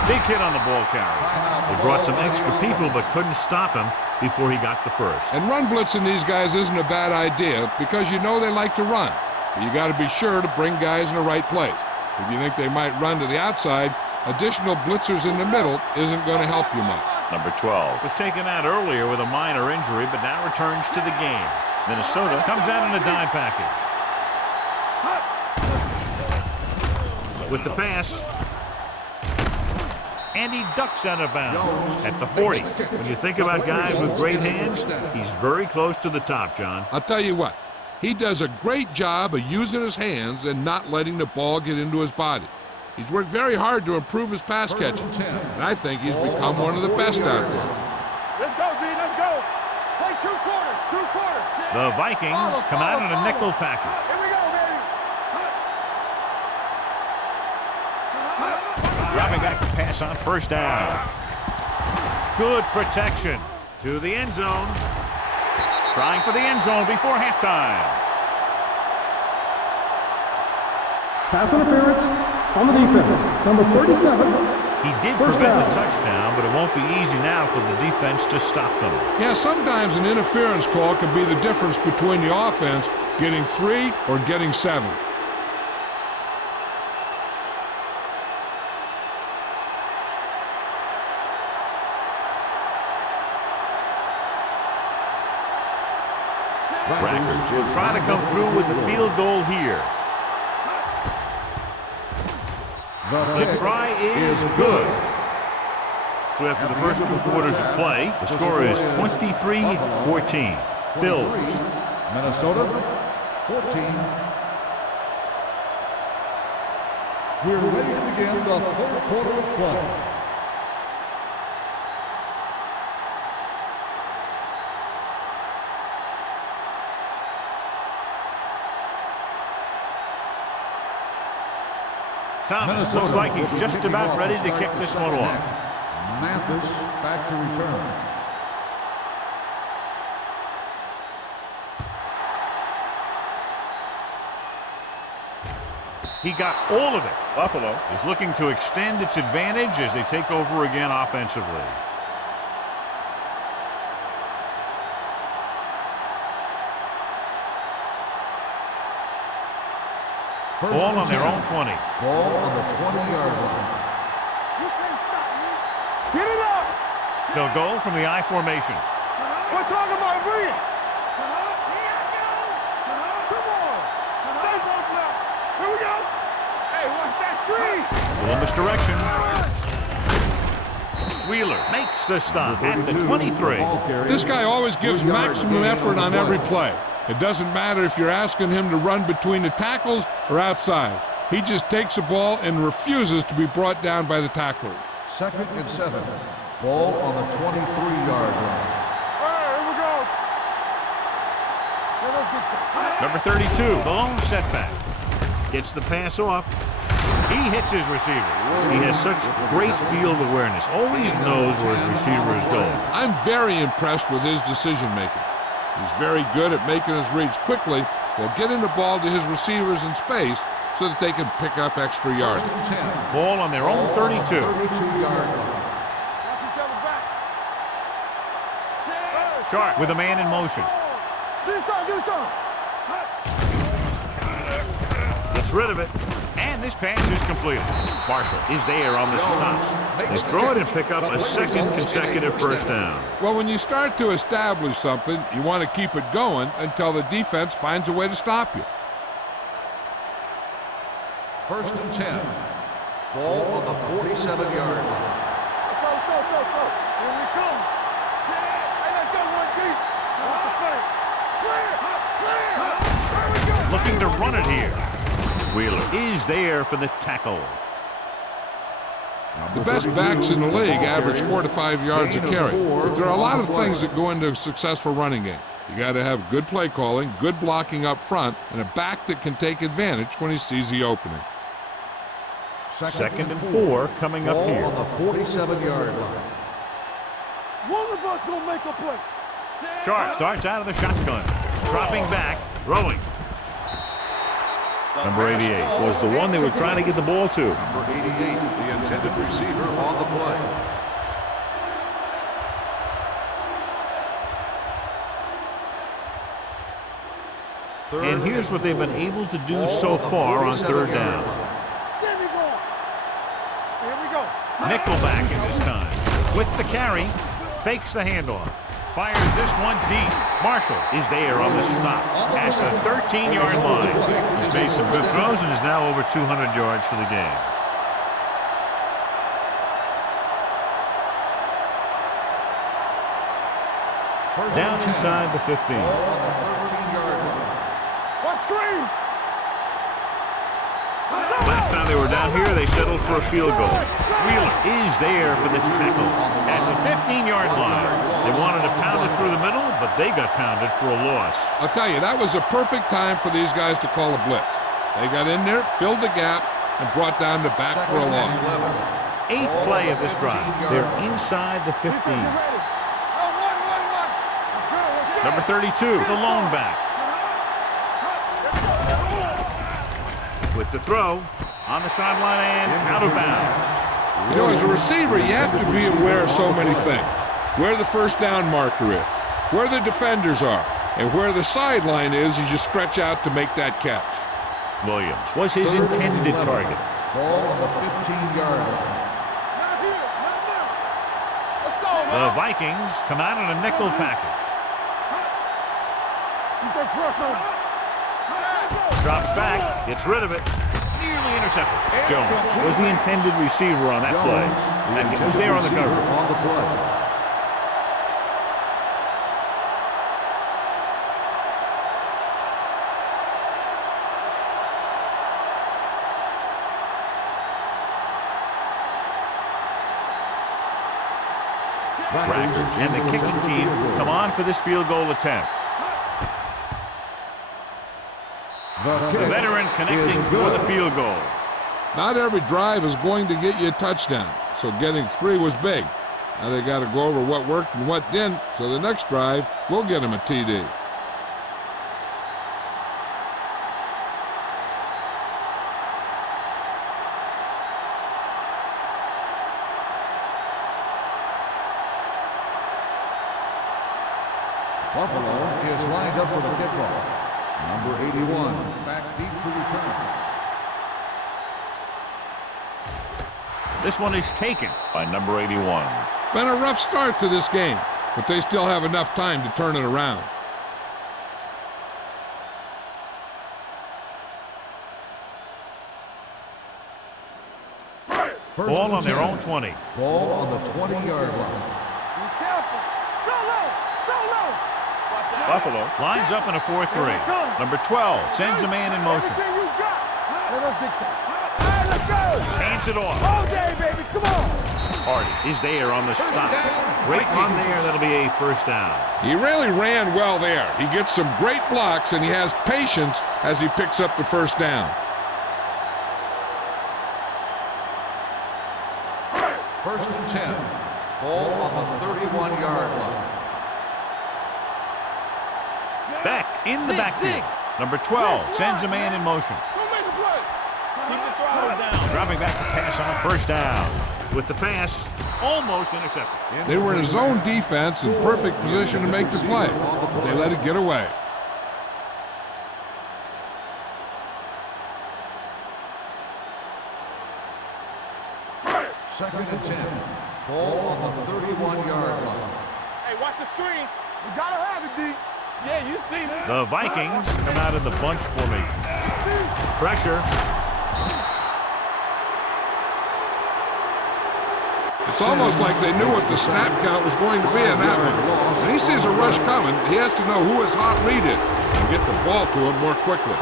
Big hit on the ball carrier. They brought some extra people but couldn't stop him before he got the first. And run blitzing these guys isn't a bad idea because you know they like to run. But you got to be sure to bring guys in the right place. If you think they might run to the outside, additional blitzers in the middle isn't going to help you much. Number 12 was taken out earlier with a minor injury but now returns to the game. Minnesota comes out in a dime package. With the pass. And he ducks out of bounds at the 40. When you think about guys with great hands, he's very close to the top, John. I'll tell you what, he does a great job of using his hands and not letting the ball get into his body. He's worked very hard to improve his pass catching, and I think he's become one of the best out there. Let's go, D. Let's go. Play 2 quarters. 2 quarters. The Vikings come out in a nickel package. Here we go, baby. Dropping back to pass on first down. Good protection to the end zone. Trying for the end zone before halftime. Pass interference on the defense. Number 37. He did First prevent down. the touchdown, but it won't be easy now for the defense to stop them. Yeah, sometimes an interference call can be the difference between the offense getting 3 or getting 7. Rackers will try to come through with the field goal here. The try is good. So after the first 2 quarters of play, the score is 23-14. Bills. Minnesota, 14. We're ready to begin the 3rd quarter of play. Thomas looks like he's just about ready to kick this one off. Mathis back to return. He got all of it. Buffalo is looking to extend its advantage as they take over again offensively. Ball on their own 20. Ball on the 20-yard line. You can't stop me. Get it up. They'll go from the I formation. We're talking about bring it. Come on. Stay close now. Here we go. Hey, watch that screen. A little misdirection. Wheeler makes the stop at the 23. This guy always gives maximum effort on every play. It doesn't matter if you're asking him to run between the tackles or outside. He just takes the ball and refuses to be brought down by the tacklers. 2nd and 7. Ball on the 23-yard line. All right, here we go. Let's get Number 32, the lone setback. Gets the pass off. He hits his receiver. He has such great field awareness. Always knows where his receiver is going. I'm very impressed with his decision-making. He's very good at making his reads quickly while getting the ball to his receivers in space so that they can pick up extra yards. 10. Ball on their own 32. 32-yard line. Watch each other back. Sharp with a man in motion. Do something. Gets rid of it. And this pass is completed. Marshall is there on the stop. They throw it and pick up a 2nd consecutive first down. Well, when you start to establish something, you want to keep it going until the defense finds a way to stop you. 1st and 10. Ball on the 47-yard line. Let's go. Here we come. Hey, let's go, 1 deep. Watch the play. Clear. There we go. Looking to run it here. Wheeler is there for the tackle. The best backs in the league average 4 to 5 yards a carry. But there are a lot of things that go into a successful running game. You got to have good play calling, good blocking up front, and a back that can take advantage when he sees the opening. 2nd and 4 coming up Ball here. on the 47-yard line. One of us gonna make a play. Sharp starts out of the shotgun. Dropping back, throwing. Number 88 was the one they were trying to get the ball to. Number 88, the intended receiver on the play. And here's what they've been able to do so far on 3rd down. There we go. Here we go. Nickelback in this time. With the carry, fakes the handoff. Fires this one deep. Marshall is there on the stop at the 13-yard line. He's made some good throws and is now over 200 yards for the game. Down inside the 15. Ball on the 13-yard line. What screen? Last time they were down here, they settled for a field goal. Wheeler is there for the tackle at the 15-yard line. They wanted to pound it through the middle, but they got pounded for a loss. I'll tell you, that was a perfect time for these guys to call a blitz. They got in there, filled the gaps, and brought down the back for a loss. 8th play of this drive. They're inside the 15. Number 32, the lone back. With the throw on the sideline and out of bounds. You know, as a receiver, you have to be aware of so many things. Where the first down marker is, where the defenders are, and where the sideline is as you stretch out to make that catch. Williams was his intended target. Ball on the 15-yard line. Let's go, man. The Vikings come out in a nickel package. Keep that pressure. Drops back, gets rid of it, nearly intercepted. Jones was the intended receiver on that play. And was there on the cover. On the play. Rackers and the kicking team come on for this field goal attempt. The veteran connecting for the field goal. Not every drive is going to get you a touchdown, so getting 3 was big. Now they got to go over what worked and what didn't, so the next drive will get them a TD. Buffalo is lined up for the kickoff. Number 81, back deep to return. This one is taken by number 81. Been a rough start to this game, but they still have enough time to turn it around. Ball on their own 20. Ball on the 20-yard line. Be careful. Solo. Buffalo lines up in a 4-3. Number 12 sends a man in motion. Everything you got. Let us dictate. All right, let's go. Hands it off. All day, baby. Come on. Hardy is there on the stop. Great run there. That'll be a first down. He really ran well there. He gets some great blocks, and he has patience as he picks up the first down. First and 10. Ball on the 31-yard line. Beck in the backfield. Number 12 sends a man in motion. Don't make a play. Keep the throttle down. Dropping back to pass on a first down. With the pass, almost intercepted. They were in a zone defense in perfect position to make the play, but they let it get away. Second and 10. Ball on the 31-yard line. Hey, watch the screen. You gotta have it, D. Yeah, you see that. The Vikings come out in the bunch formation. Pressure. It's almost like they knew what the snap count was going to be in that one. When he sees a rush coming, he has to know who his hot read is and get the ball to him more quickly.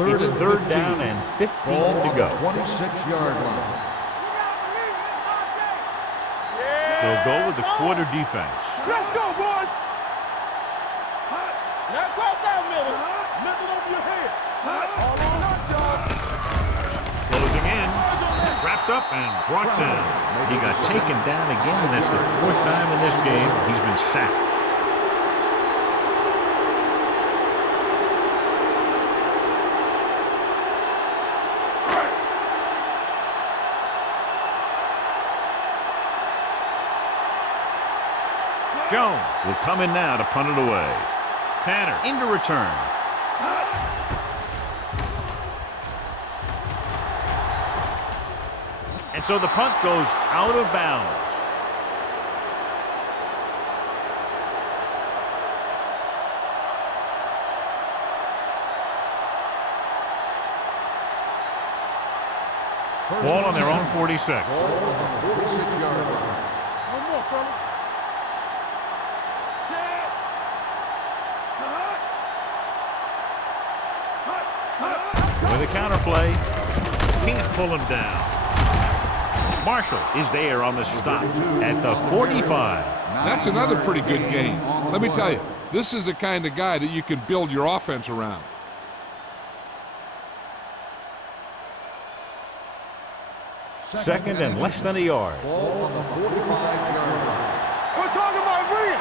It's third down and 15 Ball to on go. the 26-yard line. They'll go with the quarter defense. Let's go, boys. Now cross out, Miller. Nothing over your head. All on us, y'all. Closing in. Wrapped up and brought down. He got taken down again, and that's the 4th time in this game he's been sacked. Jones will come in now to punt it away. Tanner into return. And so the punt goes out of bounds. Ball on their own 46. Ball on the 46-yard line. One more, fellas. With a counter play, can't pull him down. Marshall is there on the stop at the 45. That's another pretty good game. Let me tell you, this is the kind of guy that you can build your offense around. Second and less than a yard. Ball on the 45-yard line. We're talking about bringing.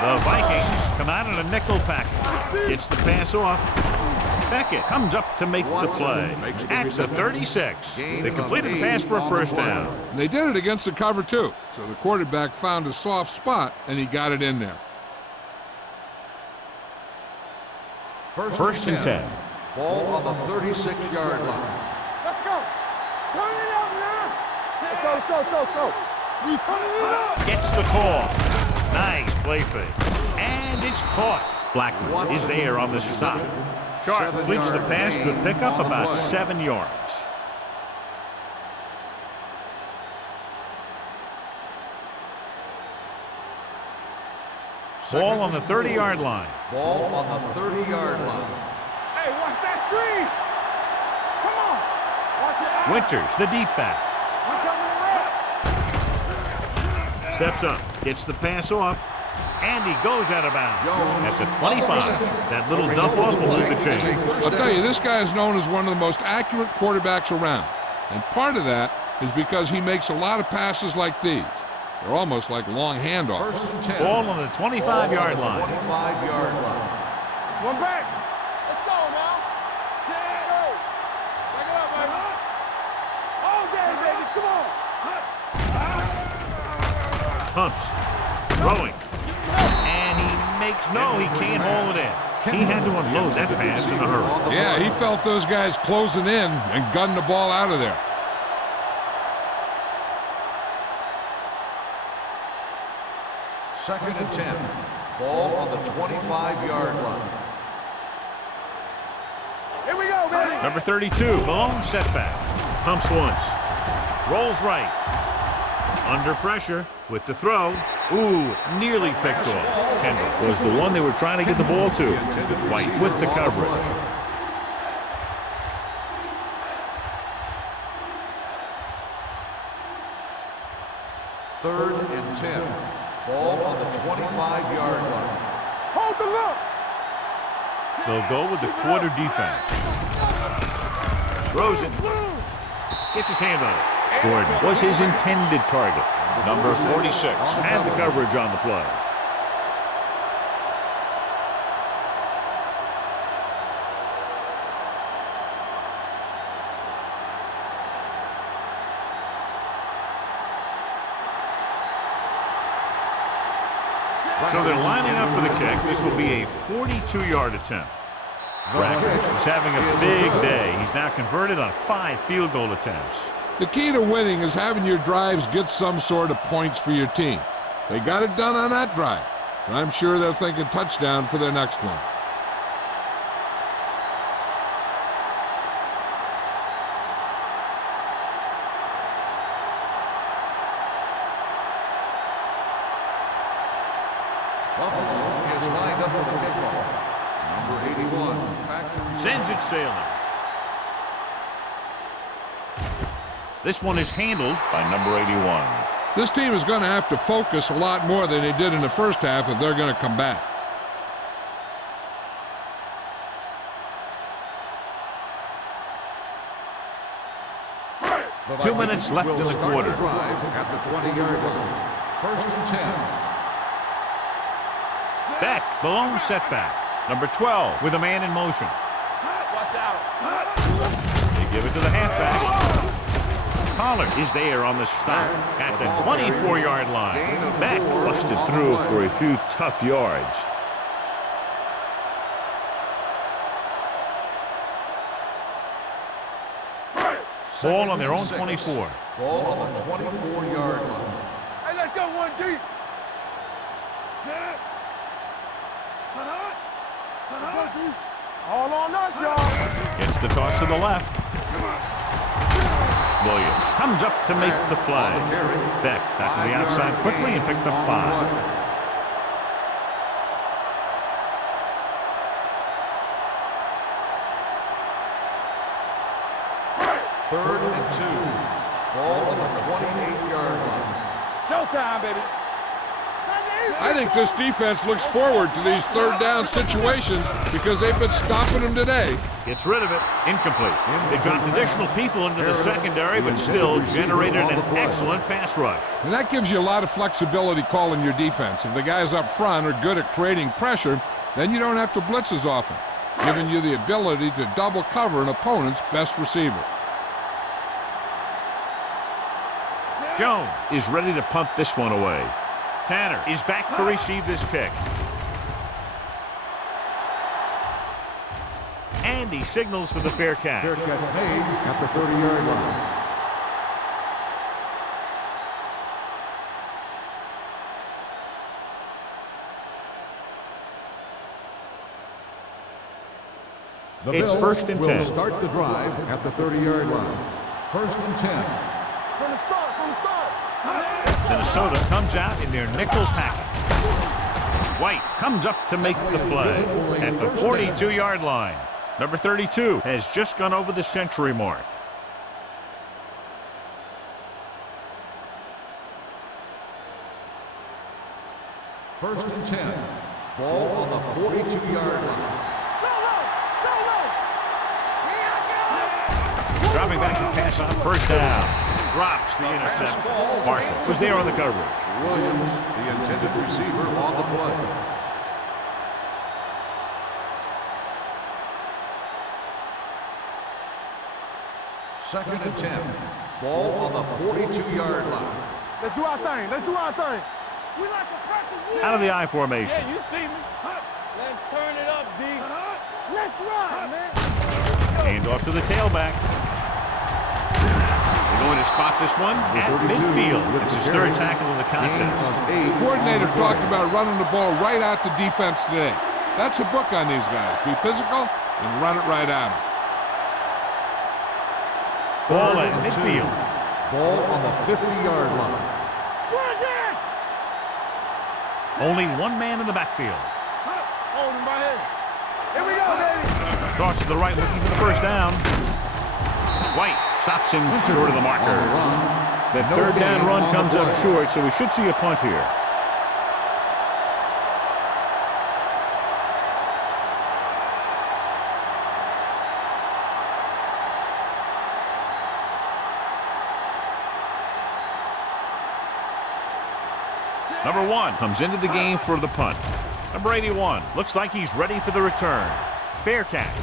The Vikings come out in a nickel package. Gets the pass off. Beckett comes up to make the play at the 36. They completed the pass for a first down. And they did it against the cover, too. So the quarterback found a soft spot, and he got it in there. First and 10. Ball on the 36-yard line. Let's go. Turn it up now. Let's go. We turn it up. Gets the call. Nice play fake. And it's caught. Blackman is there on the stop. Sharp completes the pass. Good pickup, about 7 yards. Ball on the 30-yard line. Ball on the 30-yard line. Hey, watch that screen. Come on. Watch it. Winters, the deep back. We coming around. Steps up, gets the pass off, and he goes out of bounds at the 25. That little dump off will move the chain. I'll tell you, this guy is known as one of the most accurate quarterbacks around. And part of that is because he makes a lot of passes like these. They're almost like long handoffs. First and 10. Ball on the 25-yard line. 25-yard line. One back. Let's go now. Set. Go. Back it up, baby. All day, baby. Come on. Pumps, throwing, and he makes he can't haul it in. He had to unload that pass in a hurry. Yeah, he felt those guys closing in and gunned the ball out of there. Second and 10. Ball on the 25-yard line. Here we go, baby. Number 32, Malone setback. Pumps once, rolls right. Under pressure with the throw. Ooh, nearly picked off. Kendall was the one they were trying to get the ball to. White with the coverage. Third and 10. Ball on the 25-yard line. Hold the look. They'll go with the quarter defense. Throws it. Gets his hand on it. Gordon was his intended target. Number 46 had the coverage on the play. So they're lining up for the kick. This will be a 42-yard attempt. Brackett is having a big day. He's now converted on 5 field goal attempts. The key to winning is having your drives get some sort of points for your team. They got it done on that drive, and I'm sure they're thinking touchdown for their next one. Buffalo is lined up for the kickoff. Number 81. Sends it sailing. This one is handled by number 81. This team is going to have to focus a lot more than they did in the first half if they're going to come back. The 2 minutes left in the start quarter. Drive at the 20-yard line. First and 10. Beck, the lone setback. Number 12 with a man in motion. Watch out. They give it to the halfback. Pollard is there on the stop at the 24-yard line. Beck busted through for a few tough yards. Ball on their own 24. Ball on the 24-yard line. Hey, let's go one deep. Set. Let's go deep. All on us, y'all. Gets the toss to the left. Williams comes up to make the play. On the carry. Beck got to the outside quickly and picked up 5. Third and 2. Ball on the 28-yard line. Showtime, baby. I think this defense looks forward to these third down situations because they've been stopping them today. Gets rid of it. Incomplete. They dropped additional people into the secondary, but still generated an excellent pass rush. And that gives you a lot of flexibility calling your defense. If the guys up front are good at creating pressure, then you don't have to blitz as often, giving you the ability to double cover an opponent's best receiver. Jones is ready to punt this one away. Tanner is back to receive this kick. And he signals for the fair catch. Fair catch made at the 30-yard line. The It's Bills first and 10. will start the drive at the 30-yard line. First and 10. From the start, from the start. Minnesota comes out in their nickel package. White comes up to make the play at the 42-yard line. Number 32 has just gone over the century mark. First and 10. Ball on the 42-yard line. Dropping back to pass on first down. Drops the interception. Marshall was there on the coverage. Williams, the intended receiver, on the play. Second and 10. Ball on the 42-yard line. Let's do our thing. Let's do our thing. We like to practice. Out of the I formation. Yeah, you see me. Let's turn it up, D. Let's run, man. Hand off to the tailback. They're going to spot this one at midfield. It's his third tackle of the contest. The coordinator talked about running the ball right out the defense today. That's a book on these guys. Be physical and run it right at them. Ball at midfield. Ball on the 50-yard line. Only one man in the backfield. Hold him by head. Here we go, baby. Toss to the right looking for the first down. White stops him short of the marker. The third down run comes up short, so we should see a punt here. Number 1 comes into the game for the punt. Number 81 looks like he's ready for the return. Fair catch.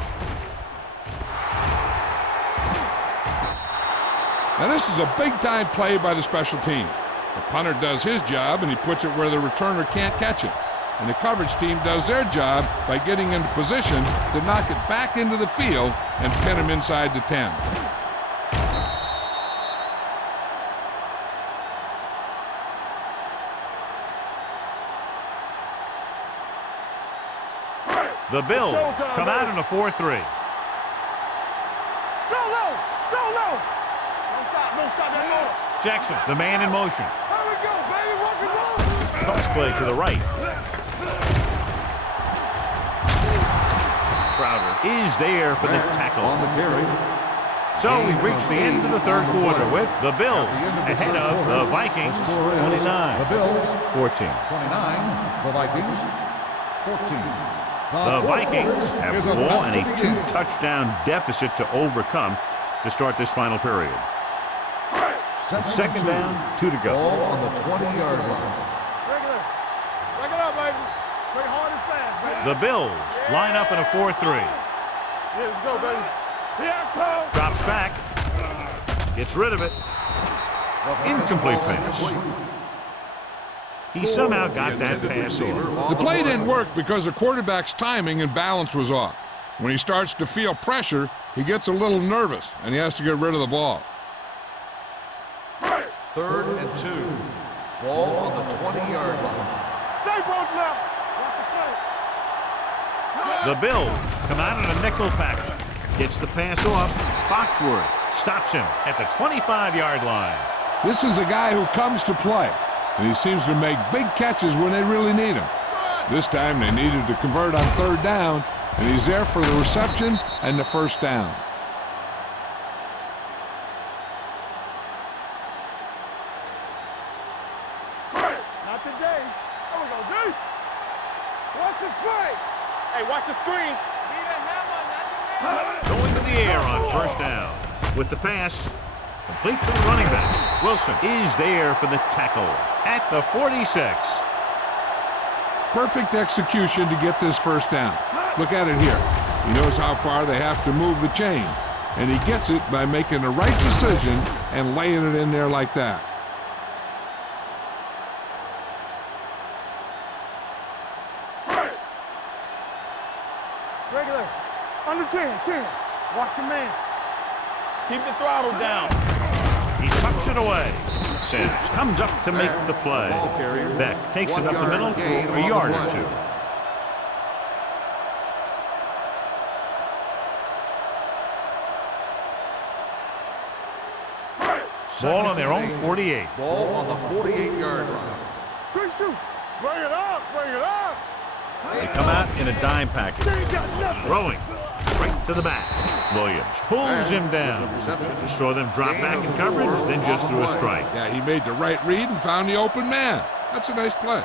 Now this is a big-time play by the special team. The punter does his job, and he puts it where the returner can't catch it. And the coverage team does their job by getting into position to knock it back into the field and pin him inside the 10. The Bills come out in a 4-3. Show low. Show low. Don't stop that low. Jackson, the man in motion. Here we go, baby. Rock and roll. Toss play to the right. Crowder is there for the tackle. On the carry. So we've reached the end of the third quarter with the Bills ahead of the Vikings 29. The Bills 14. 29. The Vikings 14. The Vikings have the ball and a 2-touchdown deficit to overcome to start this final period. Second down, 2 to go. Ball on the 20-yard line. Break it up, baby. Break it hard and fast, baby. The Bills line up in a 4-3. Here we go, baby. Here I come. Drops back. Gets rid of it. Incomplete pass. He somehow got that pass off. The play didn't work because the quarterback's timing and balance was off. When he starts to feel pressure, he gets a little nervous, and he has to get rid of the ball. Third and 2. Ball on the 20-yard line. Stay both now. Watch the play. The Bills come out in a nickel package. Gets the pass off. Foxworth Stops him at the 25-yard line. This is a guy who comes to play, and he seems to make big catches when they really need him. This time they needed to convert on third down, and he's there for the reception and the first down. Not today. There we go, dude. What's the play? Hey, watch the screen. Need a hammer, not the Going to the air on first down. With the pass, complete to the running back. Wilson is there for the tackle at the 46. Perfect execution to get this first down. Look at it here. He knows how far they have to move the chain, and he gets it by making the right decision and laying it in there like that. Regular. Under 10. Watch your man. Keep the throttle down. He tucks it away. Sims comes up to make the play. Ball carrier. Beck takes it 1 up the middle yard for gain a on the yard or play. two. Ball on their own 48. Ball on the 48-yard line. Quick shoot. Bring it up. They come out in a dime package. They ain't got nothing. Throwing right to the back. Williams pulls him down. You saw them drop back in coverage, then just threw a strike. Yeah, he made the right read and found the open man. That's a nice play.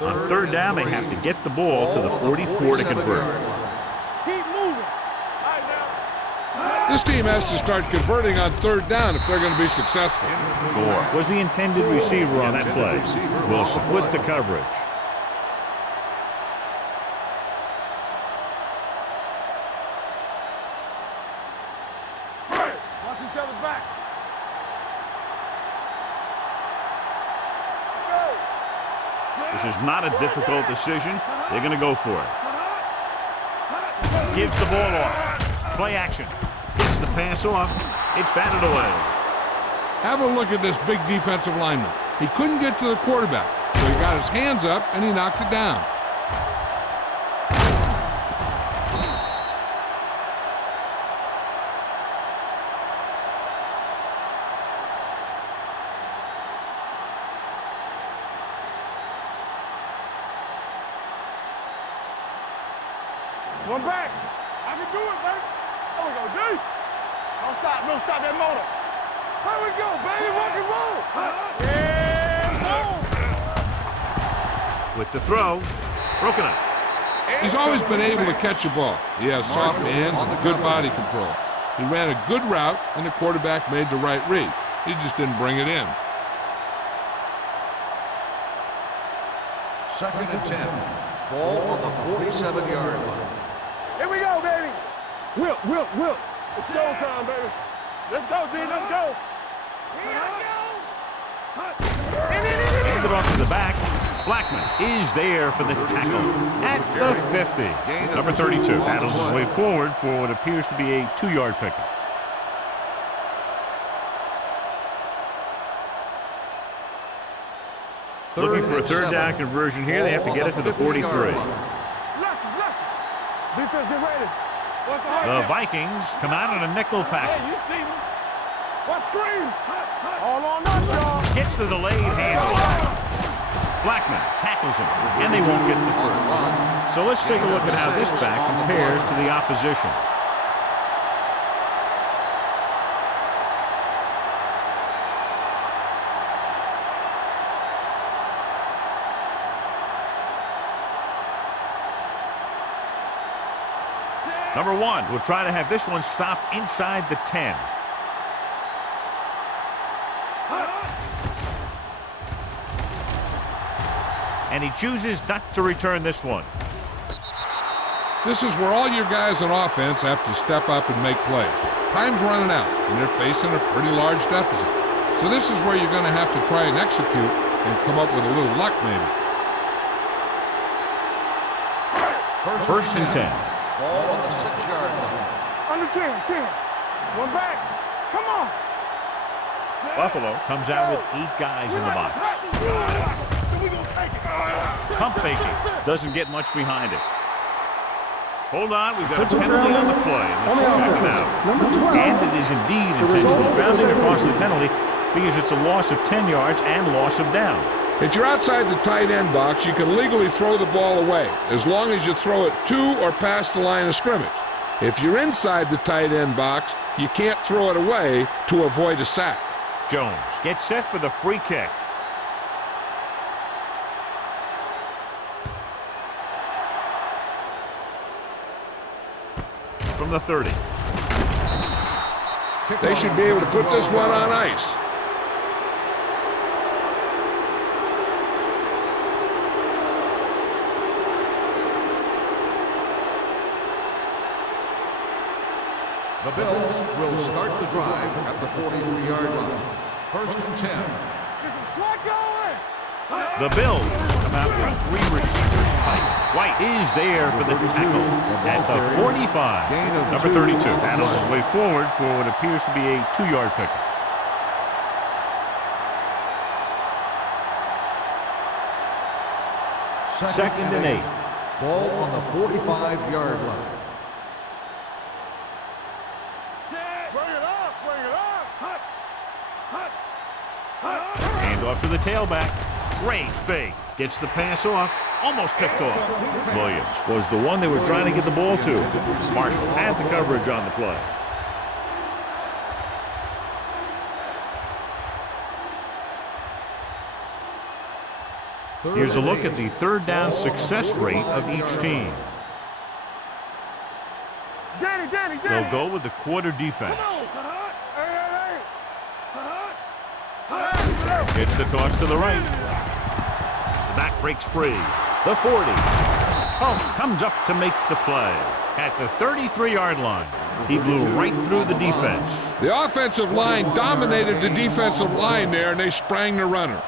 On third down, they have to get the ball to the 44 to convert. Keep moving. This team has to start converting on third down if they're going to be successful. Gore was the intended receiver on that play. Wilson with the coverage. Watch each other back. This is not a difficult decision. They're going to go for it. Gives the ball off. Play action. Gets the pass off. It's batted away. Have a look at this big defensive lineman. He couldn't get to the quarterback, so he got his hands up and he knocked it down. One back. I can do it, baby. There we go, dude. Don't stop that motor. There we go, baby. Rock and roll. Yeah, boom. With the throw. Broken up. He's always been able to catch a ball. He has soft hands and good body control. He ran a good route, and the quarterback made the right read. He just didn't bring it in. 2nd and 10. Ball on the 47-yard line. Here we go, baby. Wilt. It's showtime, baby. Let's go, D. Let's go. Handed off to the back. Blackman is there for the tackle at the 50. Number 32 battles his way forward for what appears to be a 2-yard pickup. Looking for a third down conversion here. They have to get it to the 43. Lucky. Defense, get ready. The Vikings come out in a nickel package. You see me? What screen? All on us, y'all. Hits the delayed handoff. Blackman tackles him, and they won't get the first. So let's take a look at how this back compares to the opposition. Number 1 will try to have this one stop inside the 10. And he chooses not to return this one. This is where all your guys on offense have to step up and make plays. Time's running out, and they're facing a pretty large deficit. So this is where you're going to have to try and execute and come up with a little luck, maybe. First and 10. Ball on the 6-yard line. Under 10. One back. Come on. Buffalo comes out with 8 guys in the box. We gonna take it. Pump faking. Doesn't get much behind it. Hold on, we've got a Intentional penalty on the grounding play. on Let's the check it offense. out. Number 12. And it is indeed The result intentional is a grounding second across the down. penalty because it's a loss of 10 yards and loss of down. If you're outside the tight end box, you can legally throw the ball away as long as you throw it to or past the line of scrimmage. If you're inside the tight end box, you can't throw it away to avoid a sack. Jones gets set for the free kick. From the 30. They should be able to put this one on ice. The Bills will start the drive at the 43-yard line. First and 10. Get some swat going. The Bills come out with 3 receivers tight. White is there for the tackle at the 45. Number 32 battles his way forward for what appears to be a 2-yard pickup. Second and 8. Ball on the 45-yard line. Bring it up. Bring it up. Hand off to the tailback. Great fake. Gets the pass off. Almost picked off. Williams was the one they were trying to get the ball to. Marshall had the coverage on the play. Here's a look at the third down success rate of each team. Danny. They'll go with the quarter defense. Gets the toss to the right. The back breaks free. The 40. Oh, comes up to make the play. At the 33-yard line, he blew right through the defense. The offensive line dominated the defensive line there, and they sprang the runner.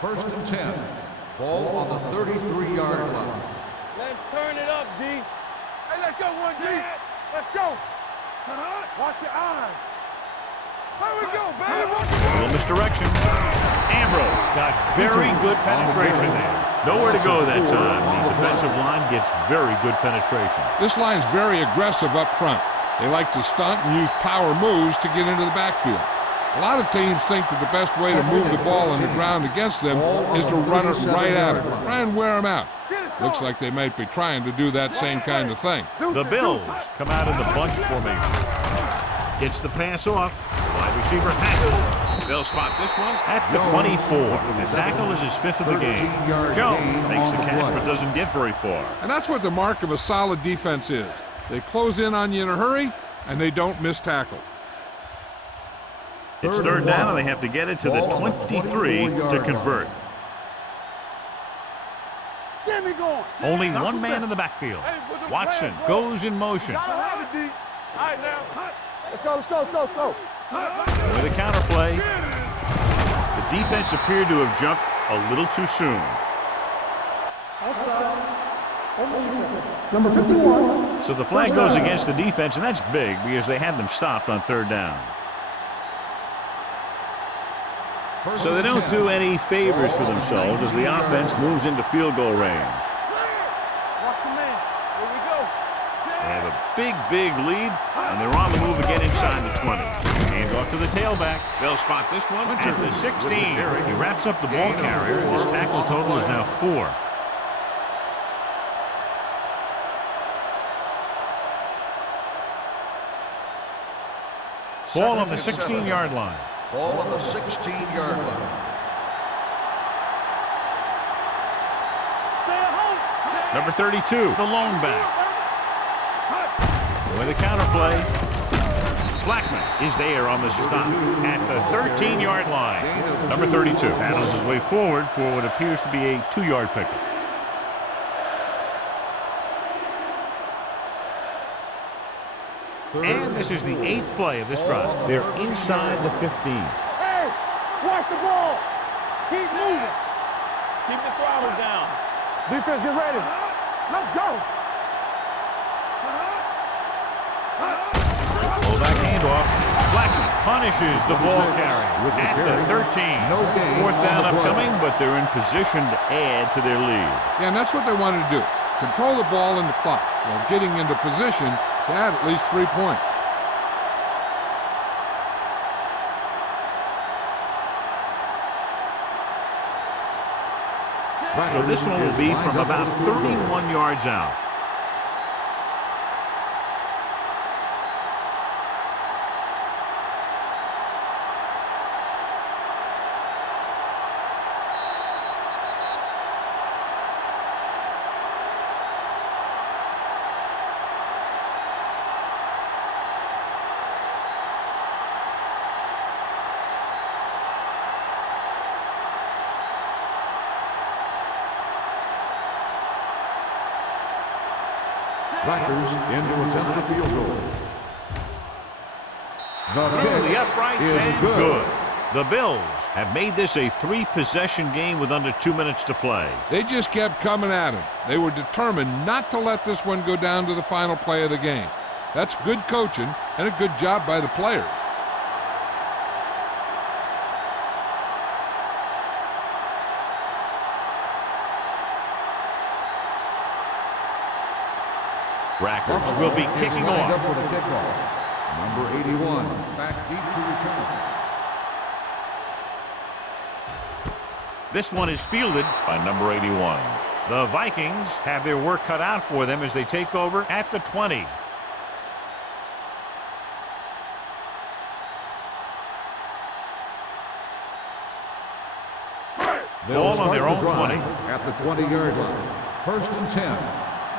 First and 10. Ball on the 33-yard line. Let's turn it up, D. Hey, let's go, 1D. Let's go. Watch your eyes. There we go, baby. Watch your A little misdirection. Ambrose got very good penetration there. Nowhere to go that time. The defensive line gets very good penetration. This line's very aggressive up front. They like to stunt and use power moves to get into the backfield. A lot of teams think that the best way to move the ball on the ground against them is to run it right at them. Try and wear them out. Looks like they might be trying to do that same kind of thing. The Bills come out in the bunch formation. Gets the pass off. Wide receiver has it. They'll spot this one at the 24. The tackle is his 5th of the game. Jones makes the catch but doesn't get very far. And that's what the mark of a solid defense is. They close in on you in a hurry, and they don't miss tackle. It's third down, and they have to get it to the 23 to convert. Get me going. Only one man in the backfield. Watson goes in motion. Gotta have it, D. All right, now. Let's go. With a counterplay, the defense appeared to have jumped a little too soon. Outside. On the defense. Number 51. So the flag goes against the defense, and that's big because they had them stopped on third down. So they don't do any favors for themselves as the offense moves into field goal range. Watch your man. Here we go. They have a big lead, and they're on the move again inside the 20. Hand off to the tailback. They'll spot this one at the 16. He wraps up the ball carrier. His tackle total is now 4. Ball on the 16-yard line. Ball on the 16-yard line. Number 32, the lone back. With a counterplay. Blackman is there on the stop at the 13-yard line. Number 32 battles his way forward for what appears to be a 2-yard pickup. And this is the 8th play of this drive. They're inside the 15. Hey, watch the ball. Keep moving. Keep the throttle down. Defense, get ready. Let's go. Fullback handoff. Blackman punishes the ball carry at the 13. No gain Fourth on down the play. upcoming, but they're in position to add to their lead. Yeah, and that's what they wanted to do. Control the ball and the clock while getting into position to add at least 3 points. So this one will be from about 31 yards out. Packers in to attempt a field goal. Through the uprights is and good. good. The Bills have made this a 3-possession game with under 2 minutes to play. They just kept coming at him. They were determined not to let this one go down to the final play of the game. That's good coaching and a good job by the players. Rackers will be kicking lined up off. for the kickoff. Number 81, back deep to return. This one is fielded by number 81. The Vikings have their work cut out for them as they take over at the 20. Ball on their own 20. At the 20-yard line. First and 10.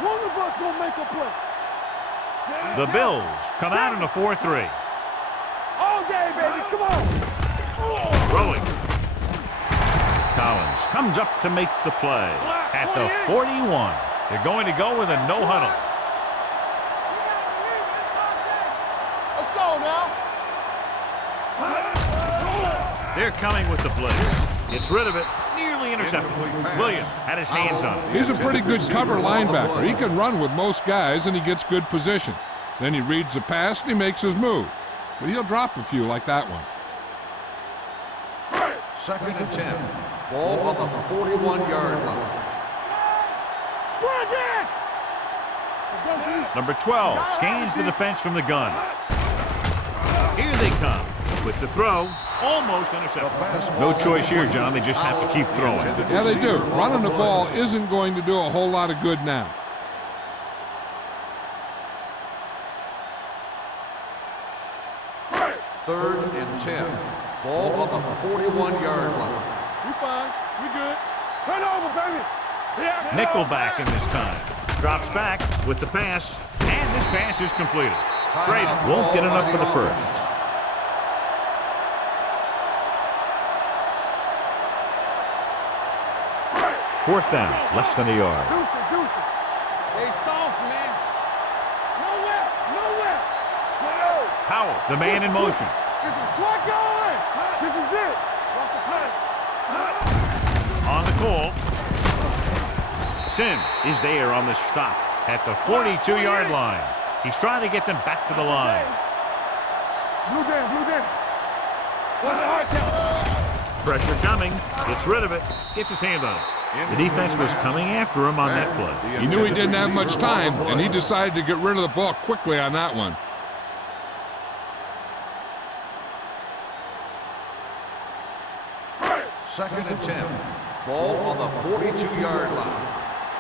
One of us gonna make a play. The Bills come out in a 4-3. All day, baby. Come on. Throwing. Collins comes up to make the play at the 41. They're going to go with a no huddle. Let's go now. They're coming with the blitz. Gets rid of it. Nearly intercepted. Williams had his hands on it. He's a pretty good cover linebacker. He can run with most guys, and he gets good position. Then he reads the pass, and he makes his move. But he'll drop a few like that one. Second and 10. Ball on the 41-yard line. Number 12 scans the defense from the gun. Here they come with the throw. Almost intercepted. No choice here, John. They just have to keep throwing. Yeah, they do. Running the ball isn't going to do a whole lot of good now. Third and 10. Ball on the 41-yard line. We fine. We good. Turn over, baby. Yeah. Nickelback in this time. Drops back with the pass. And this pass is completed. Schrader won't get enough for the first. Fourth down, less than a yard. Deuce it. They soft, man. Nowhere. Howell, the man in motion. This is slot going. This is it. On the call. Sims is there on the stop at the 42-yard line. He's trying to get them back to the line. Blue down. Pressure coming. Gets rid of it. Gets his hand on it. The defense was coming after him on that play. He knew he didn't have much time, and he decided to get rid of the ball quickly on that one. Second and 10. Ball on the 42-yard line.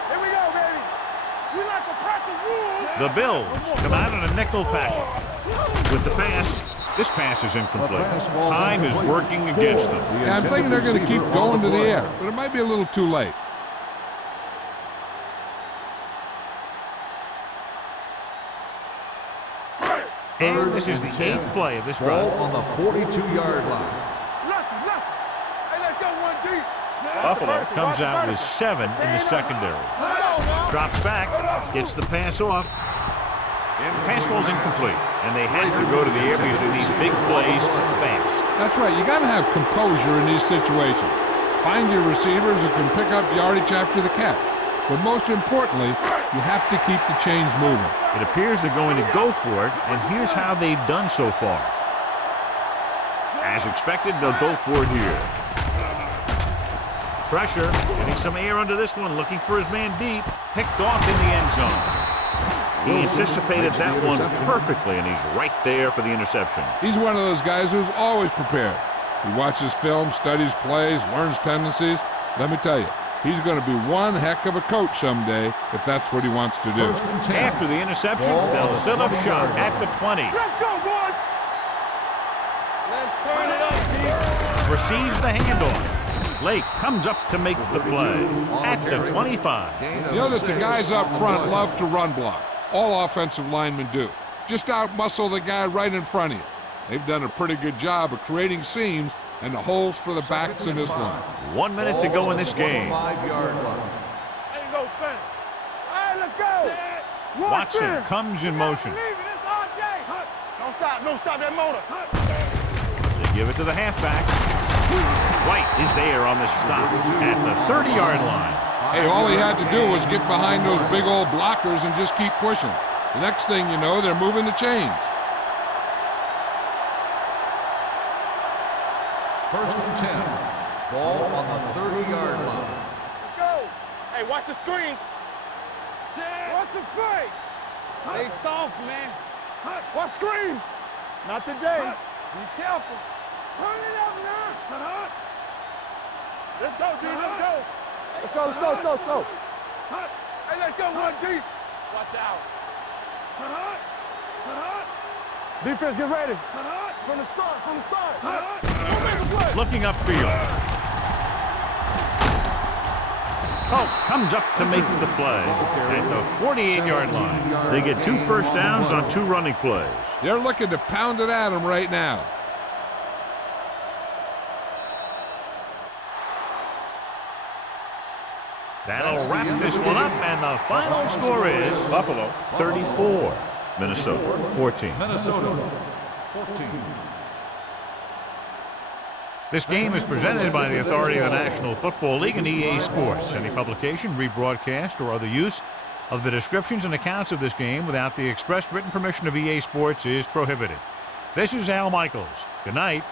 Here we go, baby. We like to practice rules. The Bills come out in a nickel package. With the pass, this pass is incomplete. Time is working against them. Yeah, I'm thinking they're going to keep going to the air, but it might be a little too late. And this is the 8th play of this Ball drive. on the 42-yard line. Lucky. Hey, let's go one deep. Buffalo comes out with 7 in the secondary. Drops back, gets the pass off. The pass falls incomplete, and they had to go to the air because they need big plays fast. That's right. You got to have composure in these situations. Find your receivers who can pick up yardage after the catch. But most importantly, you have to keep the chains moving. It appears they're going to go for it, and here's how they've done so far. As expected, they'll go for it here. Pressure, getting some air under this one, looking for his man deep. Picked off in the end zone. He anticipated that one perfectly, and he's right there for the interception. He's one of those guys who's always prepared. He watches film, studies plays, learns tendencies. Let me tell you, he's going to be one heck of a coach someday if that's what he wants to do. After the interception, they'll set up shop at the 20. Let's go, boys. Let's turn it up, Pete. Receives the handoff. Lake comes up to make the play at the 25. You know that the guys up front love to run block. All offensive linemen do. Just out-muscle the guy right in front of you. They've done a pretty good job of creating seams and the holes for the backs in this one. 1 minute to go in this game. 5-yard line. Ain't no thing. All right, let's go. Watson comes in motion. Don't stop that motor. They give it to the halfback. White is there on the stop at the 30-yard line. Hey, all he had to do was get behind those big old blockers and just keep pushing. The next thing you know, they're moving the chains. First and 10. Ball on the 30-yard line. Let's go. Hey, watch the screen. Watch the play. They soft, man. Watch screen. Not today. Be careful. Turn it up now. Let's go, D. Let's go. Let's go. Hey, let's go, one deep. Watch out. Defense, get ready. From the start. Don't make a play. Looking upfield. Polk comes up to make the play at the 48-yard line. They get 2 first downs on 2 running plays. They're looking to pound it at him right now. That'll wrap this one up, and the final score is Buffalo 34, Minnesota 14. Minnesota 14. This game is presented by the authority of the National Football League and EA Sports. Any publication, rebroadcast, or other use of the descriptions and accounts of this game without the expressed written permission of EA Sports is prohibited. This is Al Michaels. Good night.